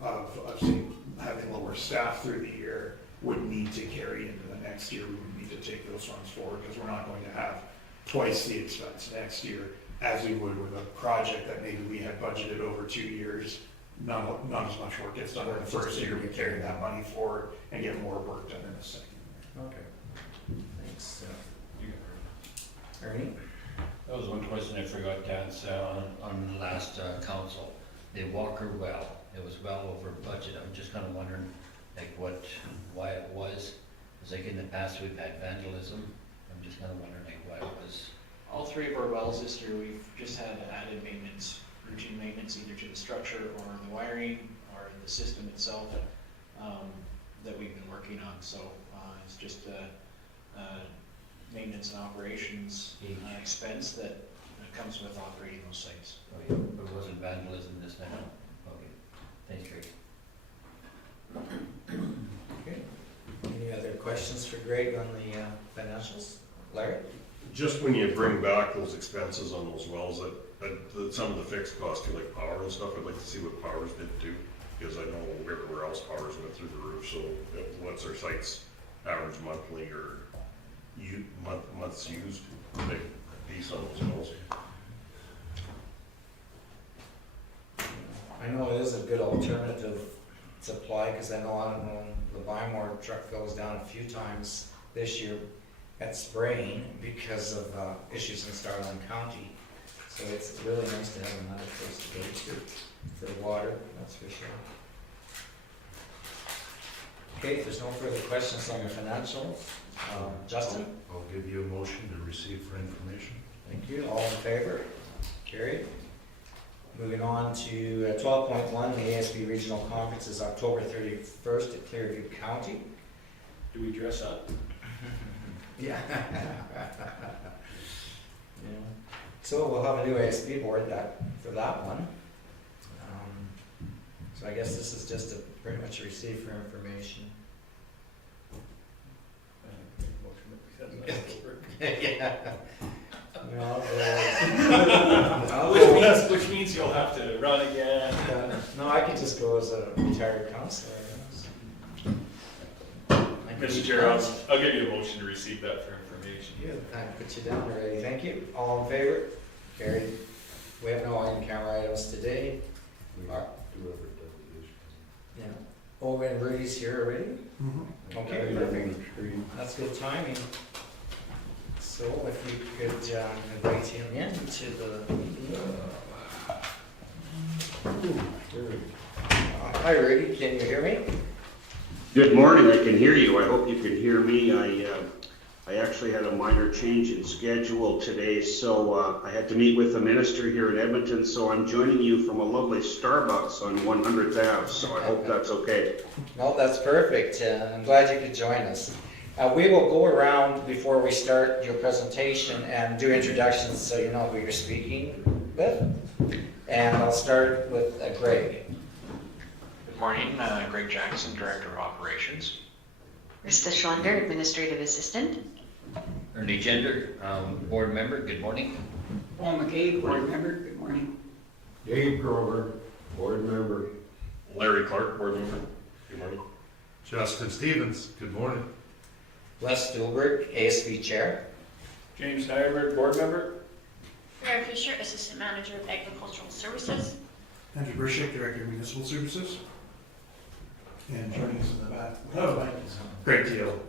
of say, having lower staff through the year would need to carry into the next year. We would need to take those funds forward, because we're not going to have twice the expense next year as we would with a project that maybe we had budgeted over 2 years. Not as much work gets done in the first year, we carry that money forward and get more work done in the second year. Okay. Thanks. Ernie? That was one question I forgot to answer on the last council. The Walker well, it was well over budget. I'm just kind of wondering, like, why it was. Because like in the past, we've had vandalism. I'm just kind of wondering, like, why it was. all three of our wells this year, we've just had added maintenance, routine maintenance, either to the structure or the wiring or the system itself that we've been working on. So it's just maintenance and operations expense that comes with operating those sites. Oh, yeah, but it wasn't vandalism this time? Okay, thanks, Greg. Okay. Any other questions for Greg on the financials? Larry? Just when you bring back those expenses on those wells, some of the fixed costs too, like power and stuff, I'd like to see what Powers did too, because I know everywhere else Powers went through the roof, so what's our site's average monthly or months used, big piece on those wells? I know it is a good alternative supply, because I know the Bymore truck goes down a few times this year at spraying because of issues in Starland County. So it's really nice to have another place to go to for water, that's for sure. Okay, if there's no further questions on the financials, Justin? I'll give you a motion to receive for information. Thank you. All in favor? Carried. Moving on to 12.1, the ASB Regional Conference is October 31st at Clearview County. Do we dress up? Yeah. Yeah. So we'll have a new ASB board for that one. So I guess this is just to pretty much receive for information. Yeah. Which means you'll have to run again. No, I could just go as a retired counselor, I guess. Mr. Chair, I'll give you a motion to receive that for information. Yeah, I put you down already. Thank you. All in favor? Carried. We have no in-camera items today. Yeah. Oh, and Rudy's here already? Mm-hmm. Okay, perfect. That's good timing. So if you could invite him in to the meeting. Hi Rudy, can you hear me? Good morning, I can hear you. I hope you can hear me. I actually had a minor change in schedule today, so I had to meet with the minister here in Edmonton, so I'm joining you from a lovely Starbucks on 100th Ave, so I hope that's okay. No, that's perfect. I'm glad you could join us. We will go around before we start your presentation and do introductions so you know who you're speaking with. And I'll start with Greg. Good morning, Greg Jackson, Director of Operations. Krista Schlender, Administrative Assistant. Ernie Gender, board member, good morning. Paul McCabe, board member, good morning. Dave Grover, board member. Larry Clark, board member, good morning. Justin Stevens, good morning. Les Spielberg, ASB Chair. James Nyberg, board member. Sarah Fisher, Assistant Manager of Agricultural Services. Andrew Burshik, Director of Municipal Services. And joining us in the back. Oh, Greg Teal.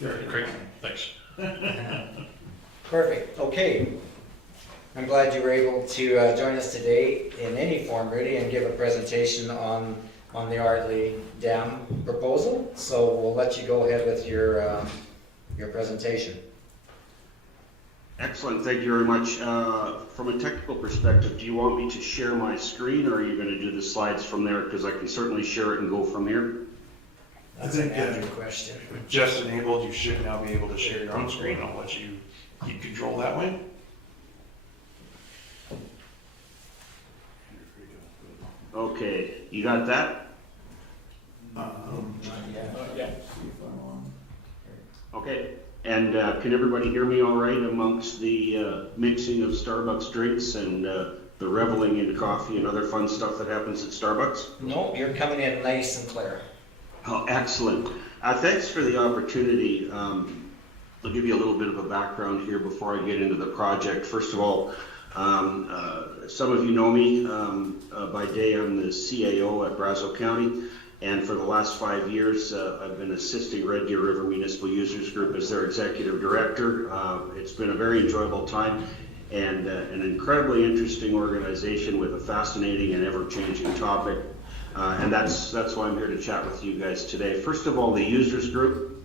Great, thanks. Perfect. Okay. I'm glad you were able to join us today in any form, Rudy, and give a presentation on the Ardley Dam proposal. So we'll let you go ahead with your presentation. Excellent, thank you very much. From a technical perspective, do you want me to share my screen, or are you going to do the slides from there? Because I can certainly share it and go from here. That's an Andrew question. With just enabled, you should now be able to share your own screen. I'll let you keep control that way. Okay, you got that? Yeah. Okay, and can everybody hear me all right amongst the mixing of Starbucks drinks and the reveling in coffee and other fun stuff that happens at Starbucks? No, you're coming in nice and clear. Oh, excellent. Thanks for the opportunity. I'll give you a little bit of a background here before I get into the project. First of all, some of you know me. By day, I'm the CAO at Brazeau County, and for the last 5 years, I've been assisting Red Deer River Municipal Users Group as their executive director. It's been a very enjoyable time and an incredibly interesting organization with a fascinating and ever-changing topic. And that's why I'm here to chat with you guys today. First of all, the users group.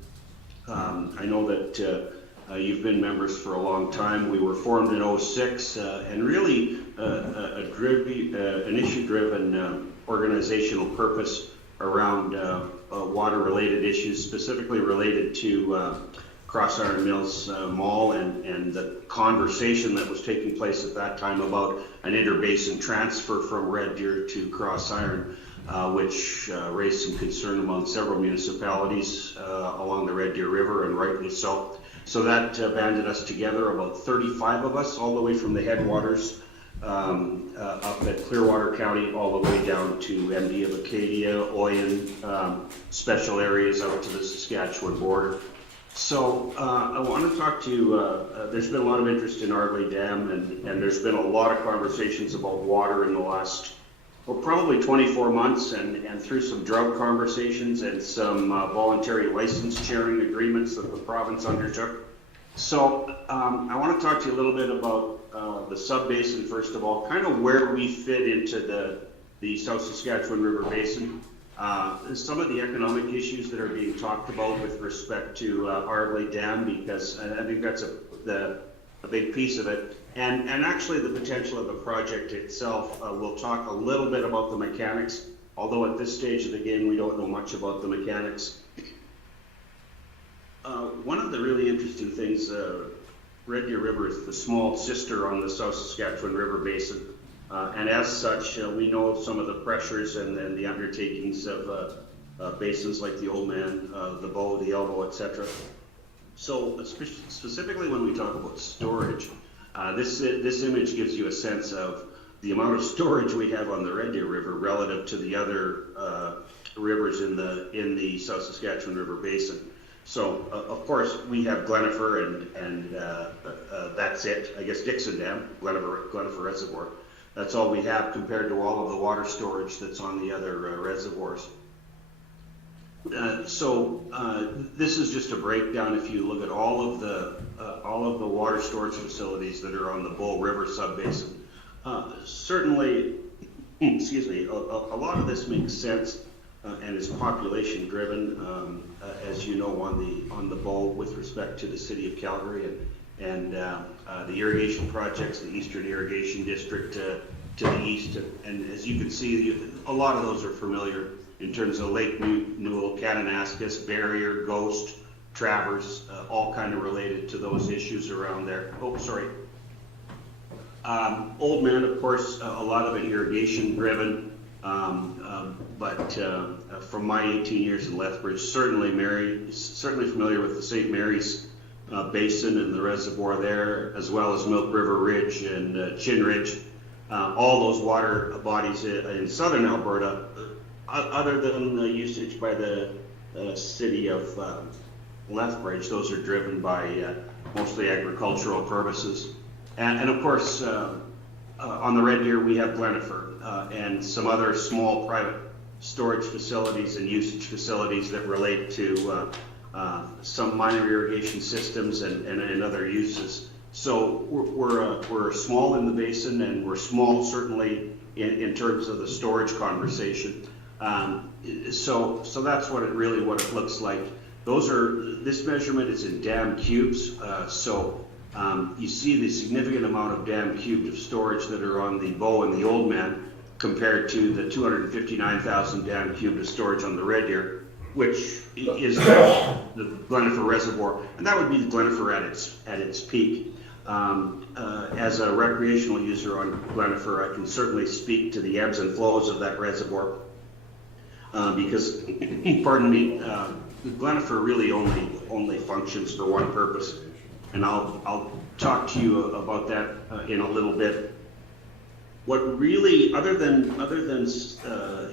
I know that you've been members for a long time. We were formed in '06, and really an issue-driven organizational purpose around water-related issues, specifically related to Cross Iron Mills Mall and the conversation that was taking place at that time about an interbasin transfer from Red Deer to Cross Iron. which raised some concern among several municipalities along the Red Deer River, and rightly so. So that banded us together, about 35 of us, all the way from the headwaters up at Clearwater County, all the way down to MD of Acadia, Oyen, special areas out to the Saskatchewan border. So I want to talk to, there's been a lot of interest in Ardley Dam, and there's been a lot of conversations about water in the last, well, probably 24 months, and through some drought conversations and some voluntary license sharing agreements that the province undertook. So I want to talk to you a little bit about the sub-basin, first of all, kind of where we fit into the South Saskatchewan River Basin. Some of the economic issues that are being talked about with respect to Ardley Dam, because I think that's a big piece of it, and actually the potential of the project itself. We'll talk a little bit about the mechanics, although at this stage of the game we don't know much about the mechanics. One of the really interesting things, Red Deer River is the small sister on the South Saskatchewan River Basin. And as such, we know some of the pressures and the undertakings of basins like the Oldman, the Bow, the Elbow, etc. So specifically when we talk about storage, this image gives you a sense of the amount of storage we have on the Red Deer River relative to the other rivers in the South Saskatchewan River Basin. So of course we have Glenifer and that's it. I guess Dixon Dam, Glenifer Reservoir. That's all we have compared to all of the water storage that's on the other reservoirs. So this is just a breakdown. If you look at all of the water storage facilities that are on the Bull River subbasin, certainly, excuse me, a lot of this makes sense and is population driven, as you know, on the Bull with respect to the city of Calgary and the irrigation projects, the Eastern Irrigation District to the east. And as you can see, a lot of those are familiar in terms of Lake Newell, Kananaskis, Barrier, Ghost, Travers, all kind of related to those issues around there. Oh, sorry. Oldman, of course, a lot of it irrigation driven. But from my 18 years in Lethbridge, certainly familiar with the St. Mary's Basin and the reservoir there, as well as Milk River Ridge and Chin Ridge. All those water bodies in southern Alberta, other than the usage by the city of Lethbridge, those are driven by mostly agricultural purposes. And of course, on the Red Deer, we have Glenifer and some other small private storage facilities and usage facilities that relate to some minor irrigation systems and other uses. So we're small in the basin, and we're small certainly in terms of the storage conversation. So that's what it looks like. This measurement is in dam cubes. You see the significant amount of dam cubed of storage that are on the Bow and the Oldman compared to the 259,000 dam cubed of storage on the Red Deer, which is the Glenifer Reservoir, and that would be the Glenifer at its peak. As a recreational user on Glenifer, I can certainly speak to the ebbs and flows of that reservoir because, pardon me, Glenifer really only functions for one purpose, and I'll talk to you about that in a little bit. What really, other than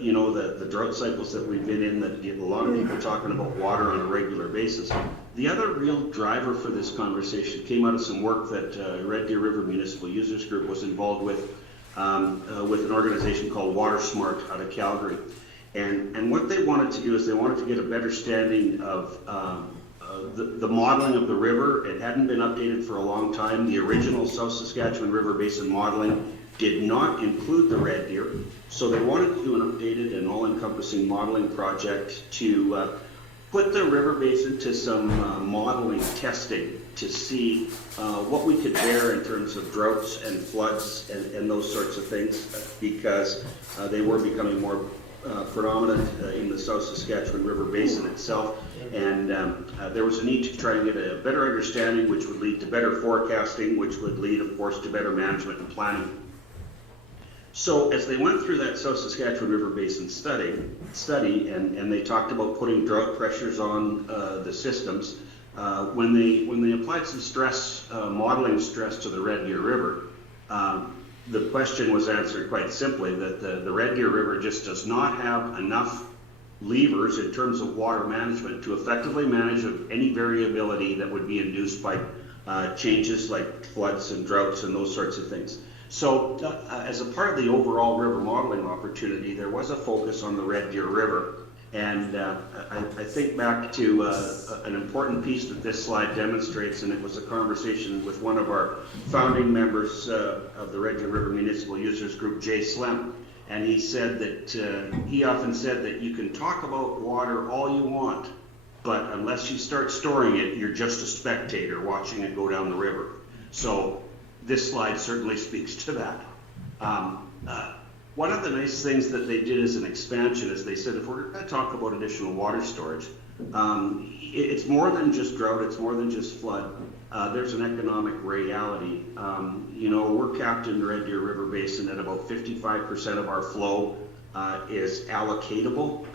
you know, the drought cycles that we've been in that get a lot of people talking about water on a regular basis, the other real driver for this conversation came out of some work that Red Deer River Municipal Users Group was involved with an organization called Water Smart out of Calgary. And what they wanted to do is they wanted to get a better standing of the modeling of the river. It hadn't been updated for a long time. The original South Saskatchewan River Basin modeling did not include the Red Deer, so they wanted to do an updated and all-encompassing modeling project to put the river basin to some modeling testing to see what we could bear in terms of droughts and floods and those sorts of things, because they were becoming more predominant in the South Saskatchewan River Basin itself, and there was a need to try and get a better understanding, which would lead to better forecasting, which would lead, of course, to better management and planning. So as they went through that South Saskatchewan River Basin study, and they talked about putting drought pressures on the systems, when they applied some stress, modeling stress to the Red Deer River, the question was answered quite simply that the Red Deer River just does not have enough levers in terms of water management to effectively manage any variability that would be induced by changes like floods and droughts and those sorts of things. So as a part of the overall river modeling opportunity, there was a focus on the Red Deer River. And I think back to an important piece that this slide demonstrates, and it was a conversation with one of our founding members of the Red Deer River Municipal Users Group, Jay Slem. And he said that, he often said that you can talk about water all you want, but unless you start storing it, you're just a spectator watching it go down the river. So this slide certainly speaks to that. One of the nice things that they did as an expansion is they said, if we're going to talk about additional water storage, it's more than just drought, it's more than just flood. There's an economic reality. We're capped in the Red Deer River Basin at about 55% of our flow is allocatable.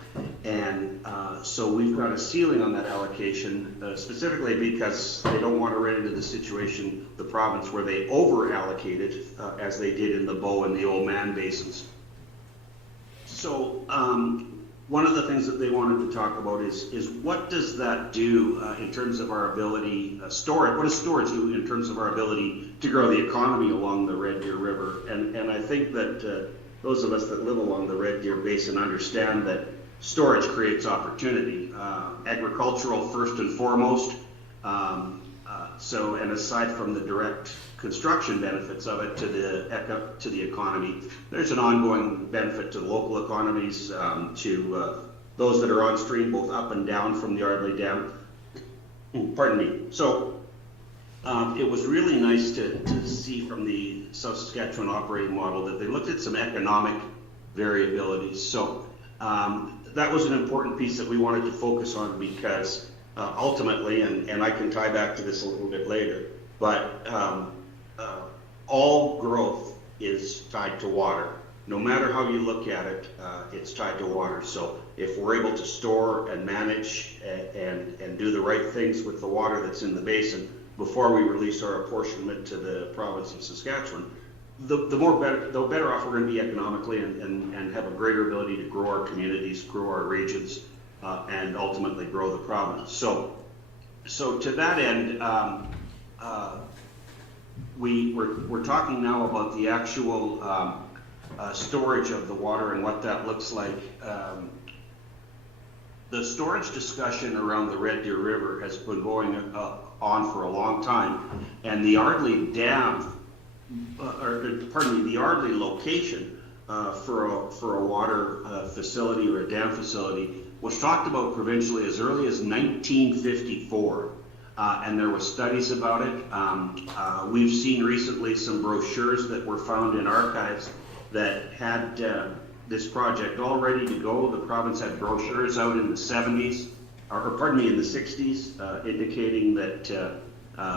And so we've got a ceiling on that allocation, specifically because they don't want to run into the situation, the province, where they over-allocated, as they did in the Bow and the Old Man basins. So one of the things that they wanted to talk about is what does that do in terms of our ability, storage, what does storage do in terms of our ability to grow the economy along the Red Deer River? And I think that those of us that live along the Red Deer Basin understand that storage creates opportunity, agricultural first and foremost. And aside from the direct construction benefits of it to the economy, there's an ongoing benefit to the local economies, to those that are on stream both up and down from the Ardley Dam. Pardon me. So it was really nice to see from the South Saskatchewan operating model that they looked at some economic variabilities. So that was an important piece that we wanted to focus on because ultimately, and I can tie back to this a little bit later, but all growth is tied to water. No matter how you look at it, it's tied to water. So if we're able to store and manage and do the right things with the water that's in the basin before we release our apportionment to the province of Saskatchewan, the better off we're going to be economically and have a greater ability to grow our communities, grow our regions, and ultimately grow the province. So to that end, we're talking now about the actual storage of the water and what that looks like. The storage discussion around the Red Deer River has been going on for a long time, and the Ardley Dam, the Ardley location for a water facility or a dam facility was talked about provincially as early as 1954, and there were studies about it. We've seen recently some brochures that were found in archives that had this project all ready to go. The province had brochures out in the 70s, in the 60s, indicating that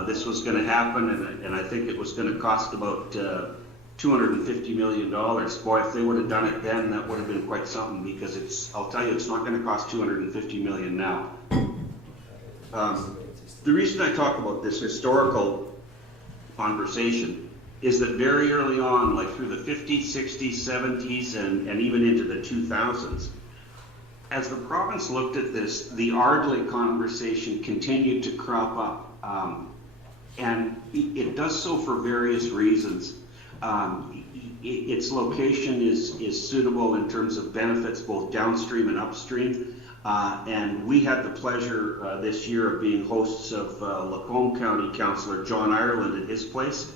this was going to happen, and I think it was going to cost about $250 million. Boy, if they would have done it then, that would have been quite something, because I'll tell you, it's not going to cost $250 million now. The reason I talk about this historical conversation is that very early on, like through the 50s, 60s, 70s, and even into the 2000s, as the province looked at this, the Ardley conversation continued to crop up. And it does so for various reasons. Its location is suitable in terms of benefits both downstream and upstream. And we had the pleasure this year of being hosts of Lacombe County Councillor John Ireland at his place.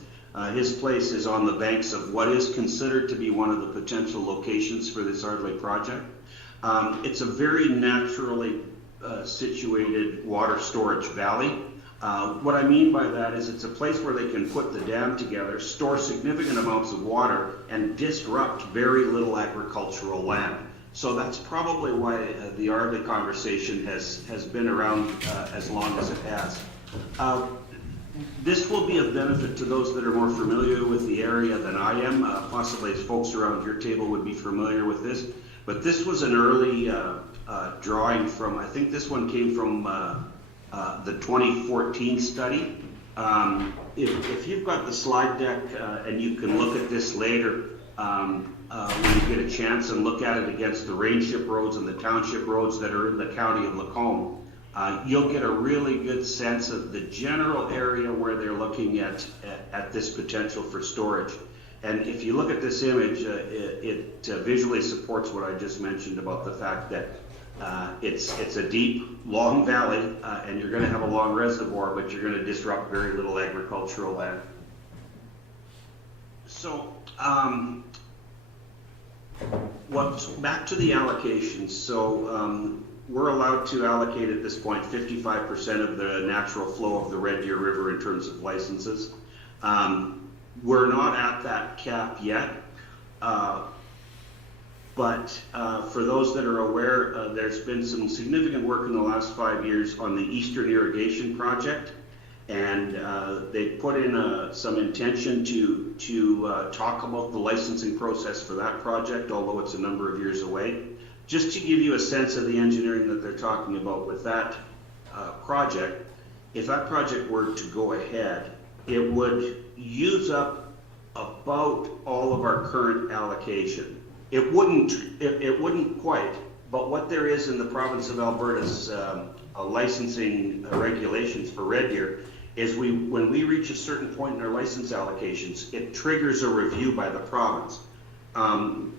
His place is on the banks of what is considered to be one of the potential locations for this Ardley project. It's a very naturally situated water storage valley. What I mean by that is it's a place where they can put the dam together, store significant amounts of water, and disrupt very little agricultural land. So that's probably why the Ardley conversation has been around as long as it has. This will be of benefit to those that are more familiar with the area than I am. Possibly folks around your table would be familiar with this. But this was an early drawing from, I think this one came from the 2014 study. If you've got the slide deck and you can look at this later when you get a chance and look at it against the Rainship roads and the township roads that are in the county of Lacombe, you'll get a really good sense of the general area where they're looking at this potential for storage. And if you look at this image, it visually supports what I just mentioned about the fact that it's a deep, long valley, and you're going to have a long reservoir, but you're going to disrupt very little agricultural land. So, back to the allocations. So, we're allowed to allocate at this point 55% of the natural flow of the Red Deer River in terms of licenses. We're not at that cap yet, but for those that are aware, there's been some significant work in the last 5 years on the Eastern Irrigation Project, and they put in some intention to talk about the licensing process for that project, although it's a number of years away. Just to give you a sense of the engineering that they're talking about with that project, if that project were to go ahead, it would use up about all of our current allocation. It wouldn't quite, but what there is in the province of Alberta's licensing regulations for Red Deer is when we reach a certain point in our license allocations, it triggers a review by the province.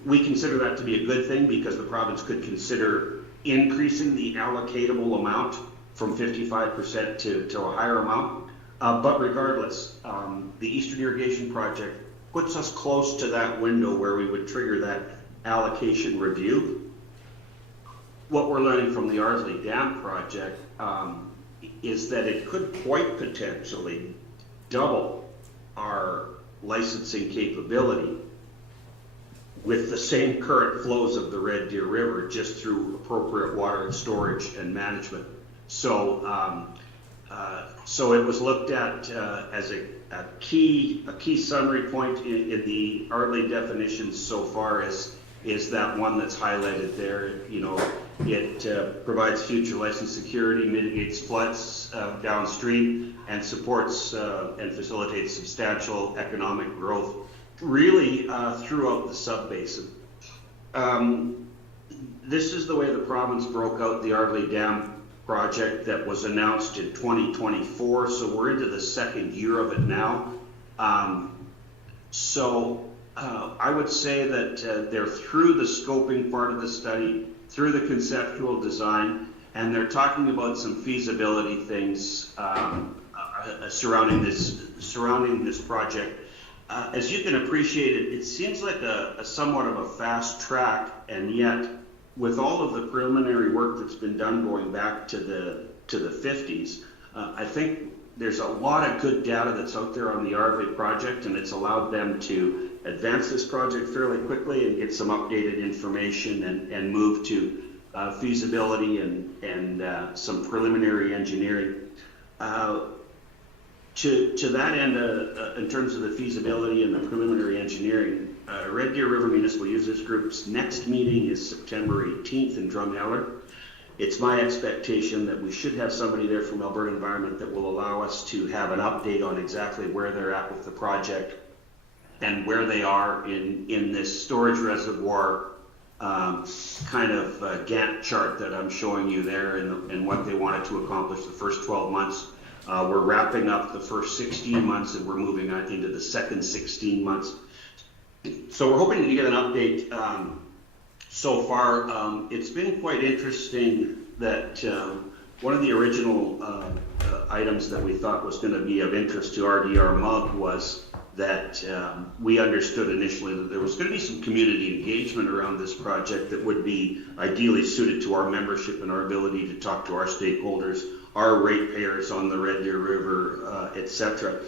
We consider that to be a good thing because the province could consider increasing the allocatable amount from 55% to a higher amount. But regardless, the Eastern Irrigation Project puts us close to that window where we would trigger that allocation review. What we're learning from the Ardsley Dam project is that it could quite potentially double our licensing capability with the same current flows of the Red Deer River, just through appropriate water storage and management. So, so it was looked at as a key summary point in the Ardsley definitions so far is that one that's highlighted there. You know, it provides future license security, mitigates floods downstream, and supports and facilitates substantial economic growth, really throughout the sub-basin. This is the way the province broke out the Ardsley Dam project that was announced in 2024, so we're into the second year of it now. I would say that they're through the scoping part of the study, through the conceptual design, and they're talking about some feasibility things surrounding this project. As you can appreciate, it seems like a somewhat of a fast track, and yet with all of the preliminary work that's been done going back to the 50s, I think there's a lot of good data that's out there on the Ardsley project, and it's allowed them to advance this project fairly quickly and get some updated information and move to feasibility and some preliminary engineering. To that end, in terms of the feasibility and the preliminary engineering, Red Deer River Municipal Users Group's next meeting is September 18th in Drumheller. It's my expectation that we should have somebody there from Alberta Environment that will allow us to have an update on exactly where they're at with the project and where they are in this storage reservoir kind of Gantt chart that I'm showing you there, and what they wanted to accomplish the first 12 months. We're wrapping up the first 16 months and we're moving on into the second 16 months. So we're hoping to get an update. So far, it's been quite interesting that one of the original items that we thought was going to be of interest to RDR MUG was that we understood initially that there was going to be some community engagement around this project that would be ideally suited to our membership and our ability to talk to our stakeholders, our ratepayers on the Red Deer River, etc.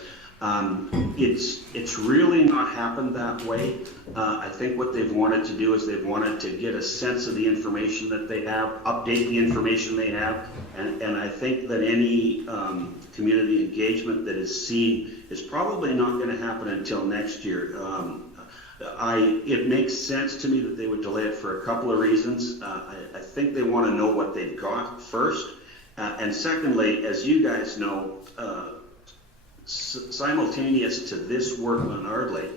It's really not happened that way. I think what they've wanted to do is they've wanted to get a sense of the information that they have, update the information they have, and I think that any community engagement that is seen is probably not going to happen until next year. It makes sense to me that they would delay it for a couple of reasons. I think they want to know what they've got first, and secondly, as you guys know, simultaneous to this work on Ardley,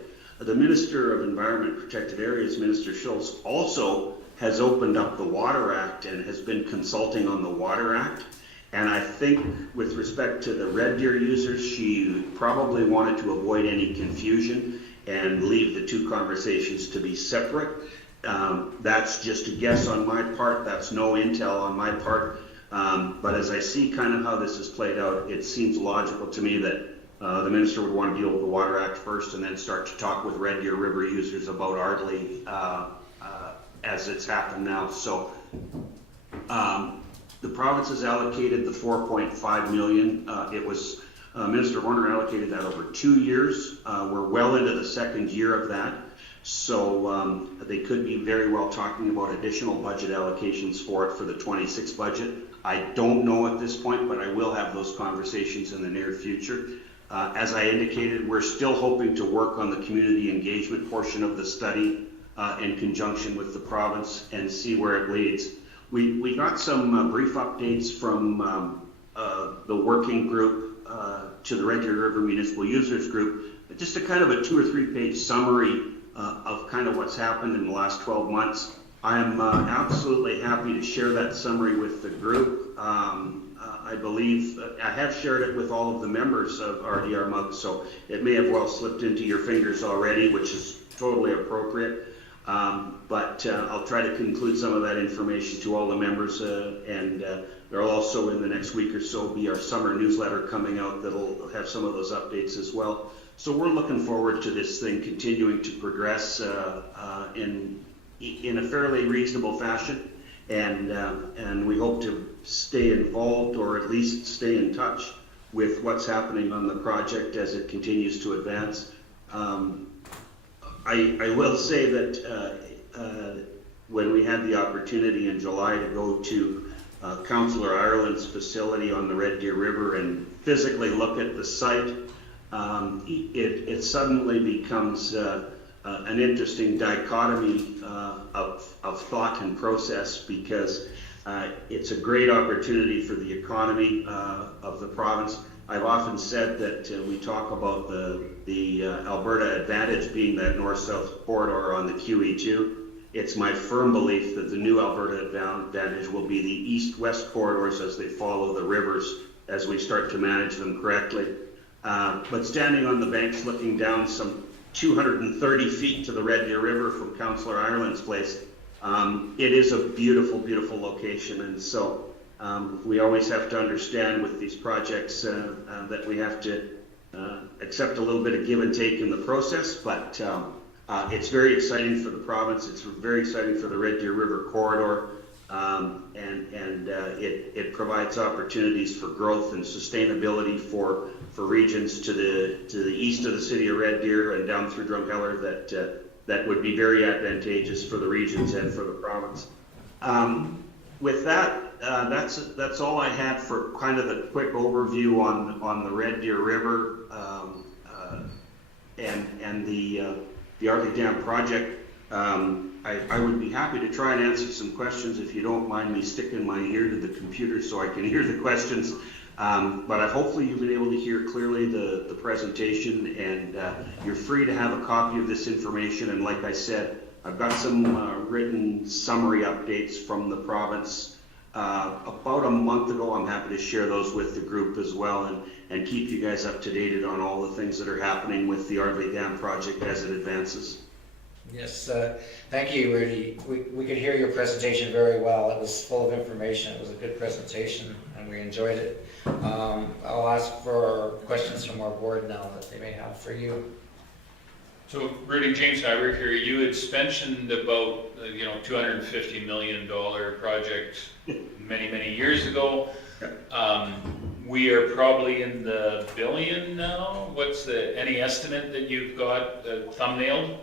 the Minister of Environment and Protected Areas, Minister Schultz, also has opened up the Water Act and has been consulting on the Water Act. And I think with respect to the Red Deer users, she probably wanted to avoid any confusion and leave the two conversations to be separate. That's just a guess on my part. That's no intel on my part. But as I see kind of how this has played out, it seems logical to me that the minister would want to deal with the Water Act first and then start to talk with Red Deer River users about Ardley as it's happened now. So the province has allocated the 4.5 million. It was Minister Horner allocated that over 2 years. We're well into the second year of that. So they could be very well talking about additional budget allocations for it for the 26 budget. I don't know at this point, but I will have those conversations in the near future. As I indicated, we're still hoping to work on the community engagement portion of the study in conjunction with the province and see where it leads. We got some brief updates from the working group to the Red Deer River Municipal Users Group, just a kind of a 2 or 3 page summary of kind of what's happened in the last 12 months. I'm absolutely happy to share that summary with the group. I believe I have shared it with all of the members of RDR MUG, so it may have well slipped into your fingers already, which is totally appropriate. But I'll try to conclude some of that information to all the members, and there will also in the next week or so be our summer newsletter coming out that'll have some of those updates as well. So we're looking forward to this thing continuing to progress in a fairly reasonable fashion, and we hope to stay involved or at least stay in touch with what's happening on the project as it continues to advance. I will say that when we had the opportunity in July to go to Councillor Ireland's facility on the Red Deer River and physically look at the site, it suddenly becomes an interesting dichotomy of thought and process, because it's a great opportunity for the economy of the province. I've often said that we talk about the Alberta Advantage being that north-south corridor on the QE2. It's my firm belief that the new Alberta Advantage will be the east-west corridors as they follow the rivers as we start to manage them correctly. But standing on the banks looking down some 230 feet to the Red Deer River from Councillor Ireland's place, it is a beautiful, beautiful location. And so we always have to understand with these projects that we have to accept a little bit of give and take in the process, but it's very exciting for the province. It's very exciting for the Red Deer River corridor, and it provides opportunities for growth and sustainability for regions to the east of the city of Red Deer and down through Drumheller that would be very advantageous for the regions and for the province. With that, that's all I had for kind of the quick overview on the Red Deer River and the Ardley Dam project. I would be happy to try and answer some questions if you don't mind me sticking my ear to the computer so I can hear the questions. But hopefully you've been able to hear clearly the presentation, and you're free to have a copy of this information. And like I said, I've got some written summary updates from the province about a month ago. I'm happy to share those with the group as well, and keep you guys up to date on all the things that are happening with the Ardley Dam project as it advances. Yes, thank you, Rudy. We could hear your presentation very well. It was full of information. It was a good presentation, and we enjoyed it. I'll ask for questions from our board now that they may have for you. So, Rudy, James Nyberg here. You had mentioned about $250 million project many years ago. we are probably in the billion now. What's any estimate that you've got thumbnailed?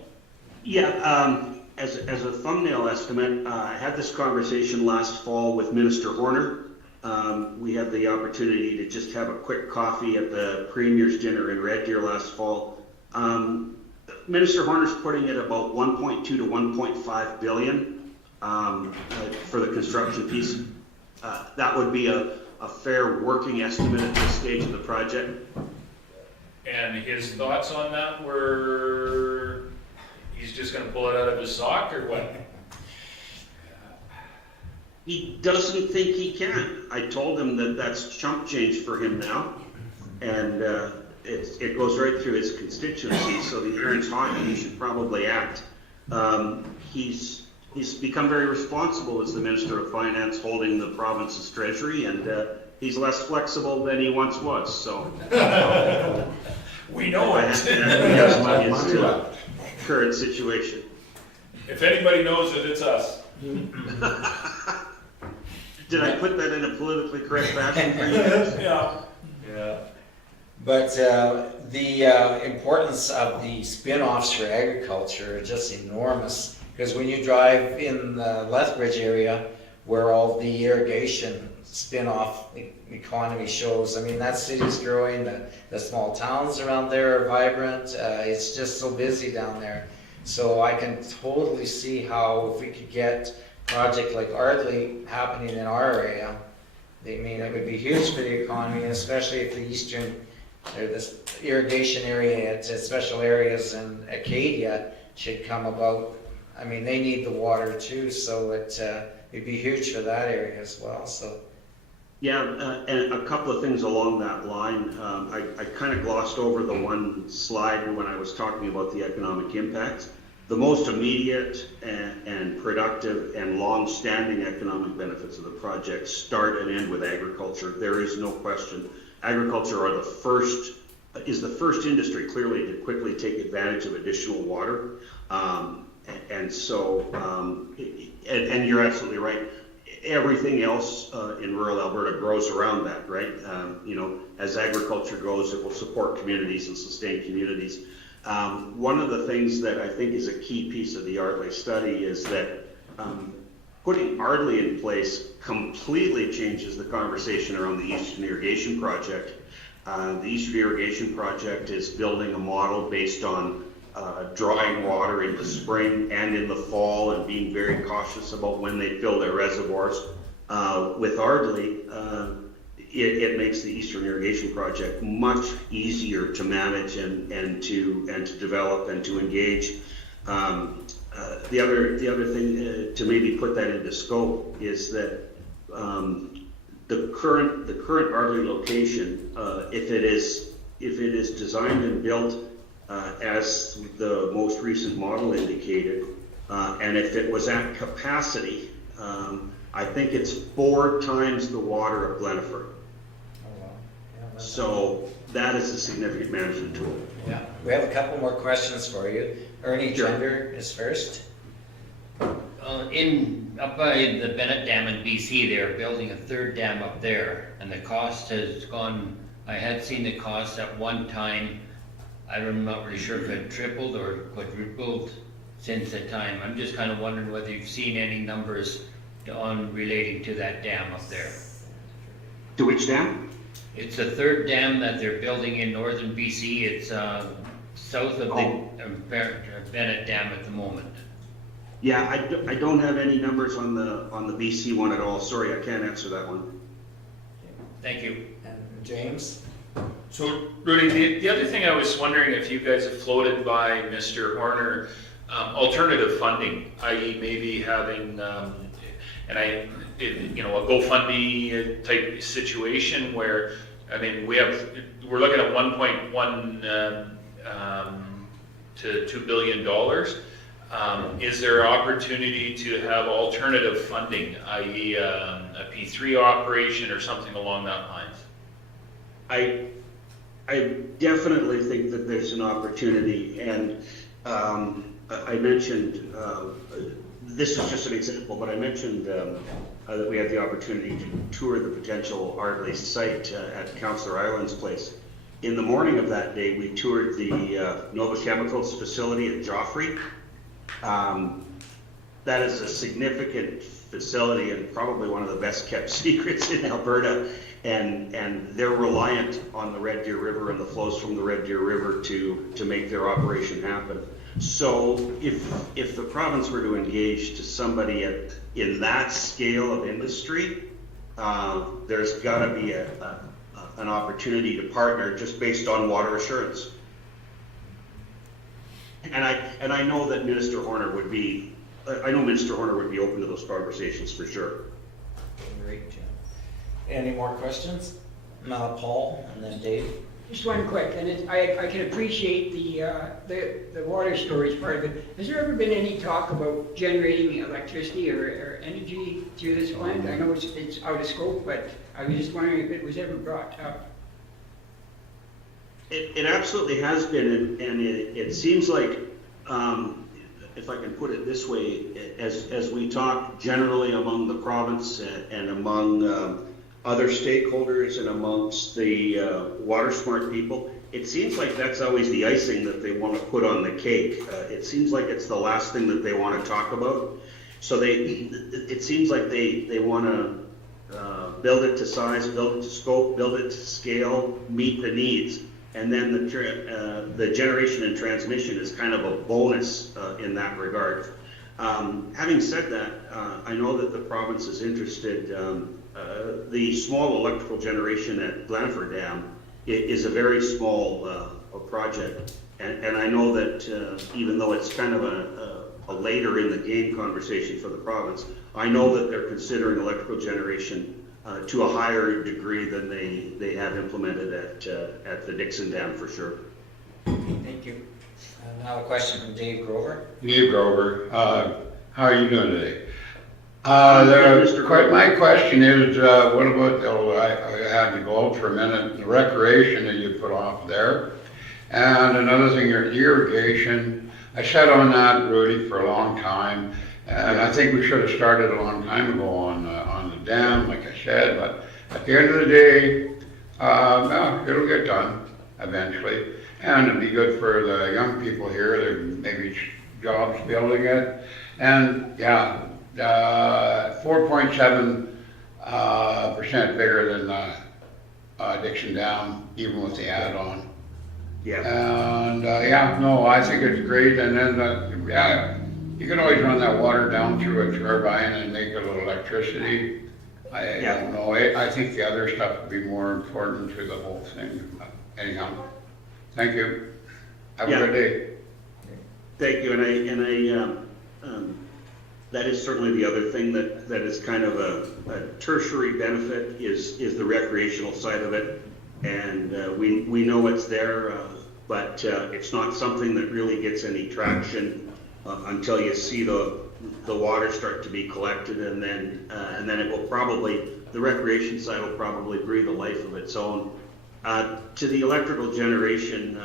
Yeah, as a thumbnail estimate, I had this conversation last fall with Minister Horner. We had the opportunity to just have a quick coffee at the Premier's dinner in Red Deer last fall. Minister Horner's putting it about 1.2 to 1.5 billion for the construction piece. That would be a fair working estimate at this stage of the project. And his thoughts on that were, he's just gonna pull it out of his sock or what? He doesn't think he can. I told him that that's chump change for him now, and it goes right through his constituency, so the air's hot and he should probably act. He's become very responsible as the Minister of Finance holding the province's treasury, and he's less flexible than he once was, so. We know it. Yes, money is to current situation. If anybody knows it, it's us. Did I put that in a politically correct fashion for you guys? Yeah. Yeah. But the importance of the spin-offs for agriculture are just enormous. Because when you drive in the Lethbridge area, where all the irrigation spin-off economy shows, I mean, that city's growing, the small towns around there are vibrant, it's just so busy down there. So I can totally see how if we could get a project like Ardley happening in our area, I mean, it would be huge for the economy, and especially if the eastern, or this irrigation area at special areas in Acadia should come about. I mean, they need the water too, so it'd be huge for that area as well, so. Yeah, and a couple of things along that line. I kind of glossed over the one slide when I was talking about the economic impact. The most immediate and productive and long-standing economic benefits of the project start and end with agriculture. There is no question. Agriculture is the first industry clearly to quickly take advantage of additional water. And you're absolutely right. Everything else in rural Alberta grows around that, right? As agriculture grows, it will support communities and sustain communities. One of the things that I think is a key piece of the Ardley study is that putting Ardley in place completely changes the conversation around the Eastern Irrigation Project. The Eastern Irrigation Project is building a model based on drawing water in the spring and in the fall and being very cautious about when they fill their reservoirs. With Ardley, it makes the Eastern Irrigation Project much easier to manage and to develop and to engage. The other thing to maybe put that into scope is that the current Ardley location, if it is designed and built as the most recent model indicated, and if it was at capacity, I think it's 4 times the water of Glenaford. So that is a significant management tool. Yeah, we have a couple more questions for you. Ernie Sure. Gender is first. Up by the Bennett Dam in BC, they're building a 3rd dam up there, and the cost has gone, I had seen the cost at one time, I'm not really sure if it tripled or quadrupled since that time. I'm just kind of wondering whether you've seen any numbers on relating to that dam up there. To which dam? It's a 3rd dam that they're building in northern BC. It's south of the Bennett Dam at the moment. Yeah, I don't have any numbers on the BC one at all. Sorry, I can't answer that one. Thank you. And James? So, Rudy, the other thing I was wondering if you guys have floated by Mr. Horner, alternative funding, i.e. maybe having, a GoFundMe type situation where, I mean, we're looking at 1.1 to $2 billion. Is there opportunity to have alternative funding, i.e. a P3 operation or something along that lines? I definitely think that there's an opportunity, and I mentioned this is just an example, but I mentioned that we had the opportunity to tour the potential Ardley site at Councillor Island's place. In the morning of that day, we toured the Nova Chemicals facility at Joffrey. That is a significant facility and probably one of the best kept secrets in Alberta. And they're reliant on the Red Deer River and the flows from the Red Deer River to make their operation happen. So if the province were to engage to somebody in that scale of industry, there's got to be an opportunity to partner just based on water assurance. And I know that Minister Horner would be open to those conversations for sure. Great, Jim. Any more questions? Paul, and then Dave. Just one quick, and I can appreciate the water storage part of it. Has there ever been any talk about generating electricity or energy through this plant? I know it's out of scope, but I was just wondering if it was ever brought up. It absolutely has been, and it seems like, if I can put it this way, as we talk generally among the province and among other stakeholders and amongst the water smart people, it seems like that's always the icing that they want to put on the cake. It seems like it's the last thing that they want to talk about. So it seems like they want to build it to size, build it to scope, build it to scale, meet the needs. And then the generation and transmission is kind of a bonus in that regard. Having said that, I know that the province is interested. The small electrical generation at Blanford Dam is a very small project. And I know that even though it's kind of a later in the game conversation for the province, I know that they're considering electrical generation to a higher degree than they have implemented at the Dixon Dam for sure. Thank you. Now a question from Dave Grover. Dave Grover, how are you doing today? My question is, what about, I had to go out for a minute, the recreation that you put off there. And another thing, your irrigation, I sat on that, Rudy, for a long time. And I think we should have started a long time ago on the dam, like I said, but at the end of the day, it'll get done eventually. And it'd be good for the young people here, there maybe jobs building it. And yeah, 4.7% bigger than Dixon Dam, even with the add-on. Yeah. And I think it's great. And then, you can always run that water down through a turbine and make a little electricity. I don't know. I think the other stuff would be more important to the whole thing. Anyhow, thank you. Have a good day. Thank you. And that is certainly the other thing that is kind of a tertiary benefit is the recreational side of it. And we know it's there, but it's not something that really gets any traction until you see the water start to be collected, and then it will probably, the recreation side will probably breathe a life of its own. To the electrical generation,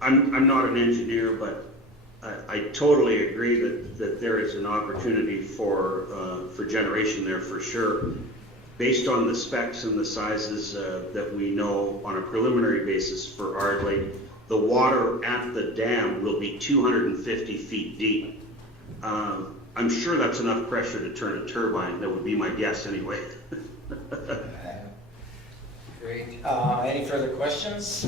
I'm not an engineer, but I totally agree that there is an opportunity for generation there for sure. Based on the specs and the sizes that we know on a preliminary basis for Ardley, the water at the dam will be 250 feet deep. I'm sure that's enough pressure to turn a turbine. That would be my guess anyway. Great. Any further questions?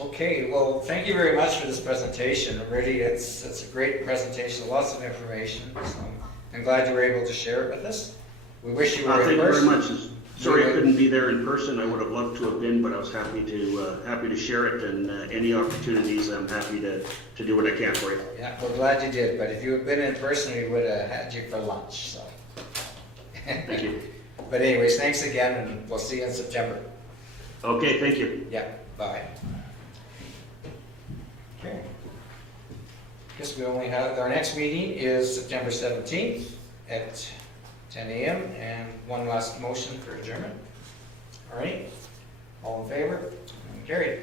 Okay, well, thank you very much for this presentation. Really, it's a great presentation, lots of information. So I'm glad you were able to share it with us. We wish you were in person. Thank you very much. Sorry I couldn't be there in person. I would have loved to have been, but I was happy to share it, and any opportunities, I'm happy to do what I can for you. Yeah, we're glad you did, but if you had been in person, we would have had you for lunch, so. Thank you. But anyways, thanks again, and we'll see you in September. Okay, thank you. Yeah, bye. Okay. Guess we only have, our next meeting is September 17th at 10 a.m. and one last motion for adjournment. All right, all in favor? Carried.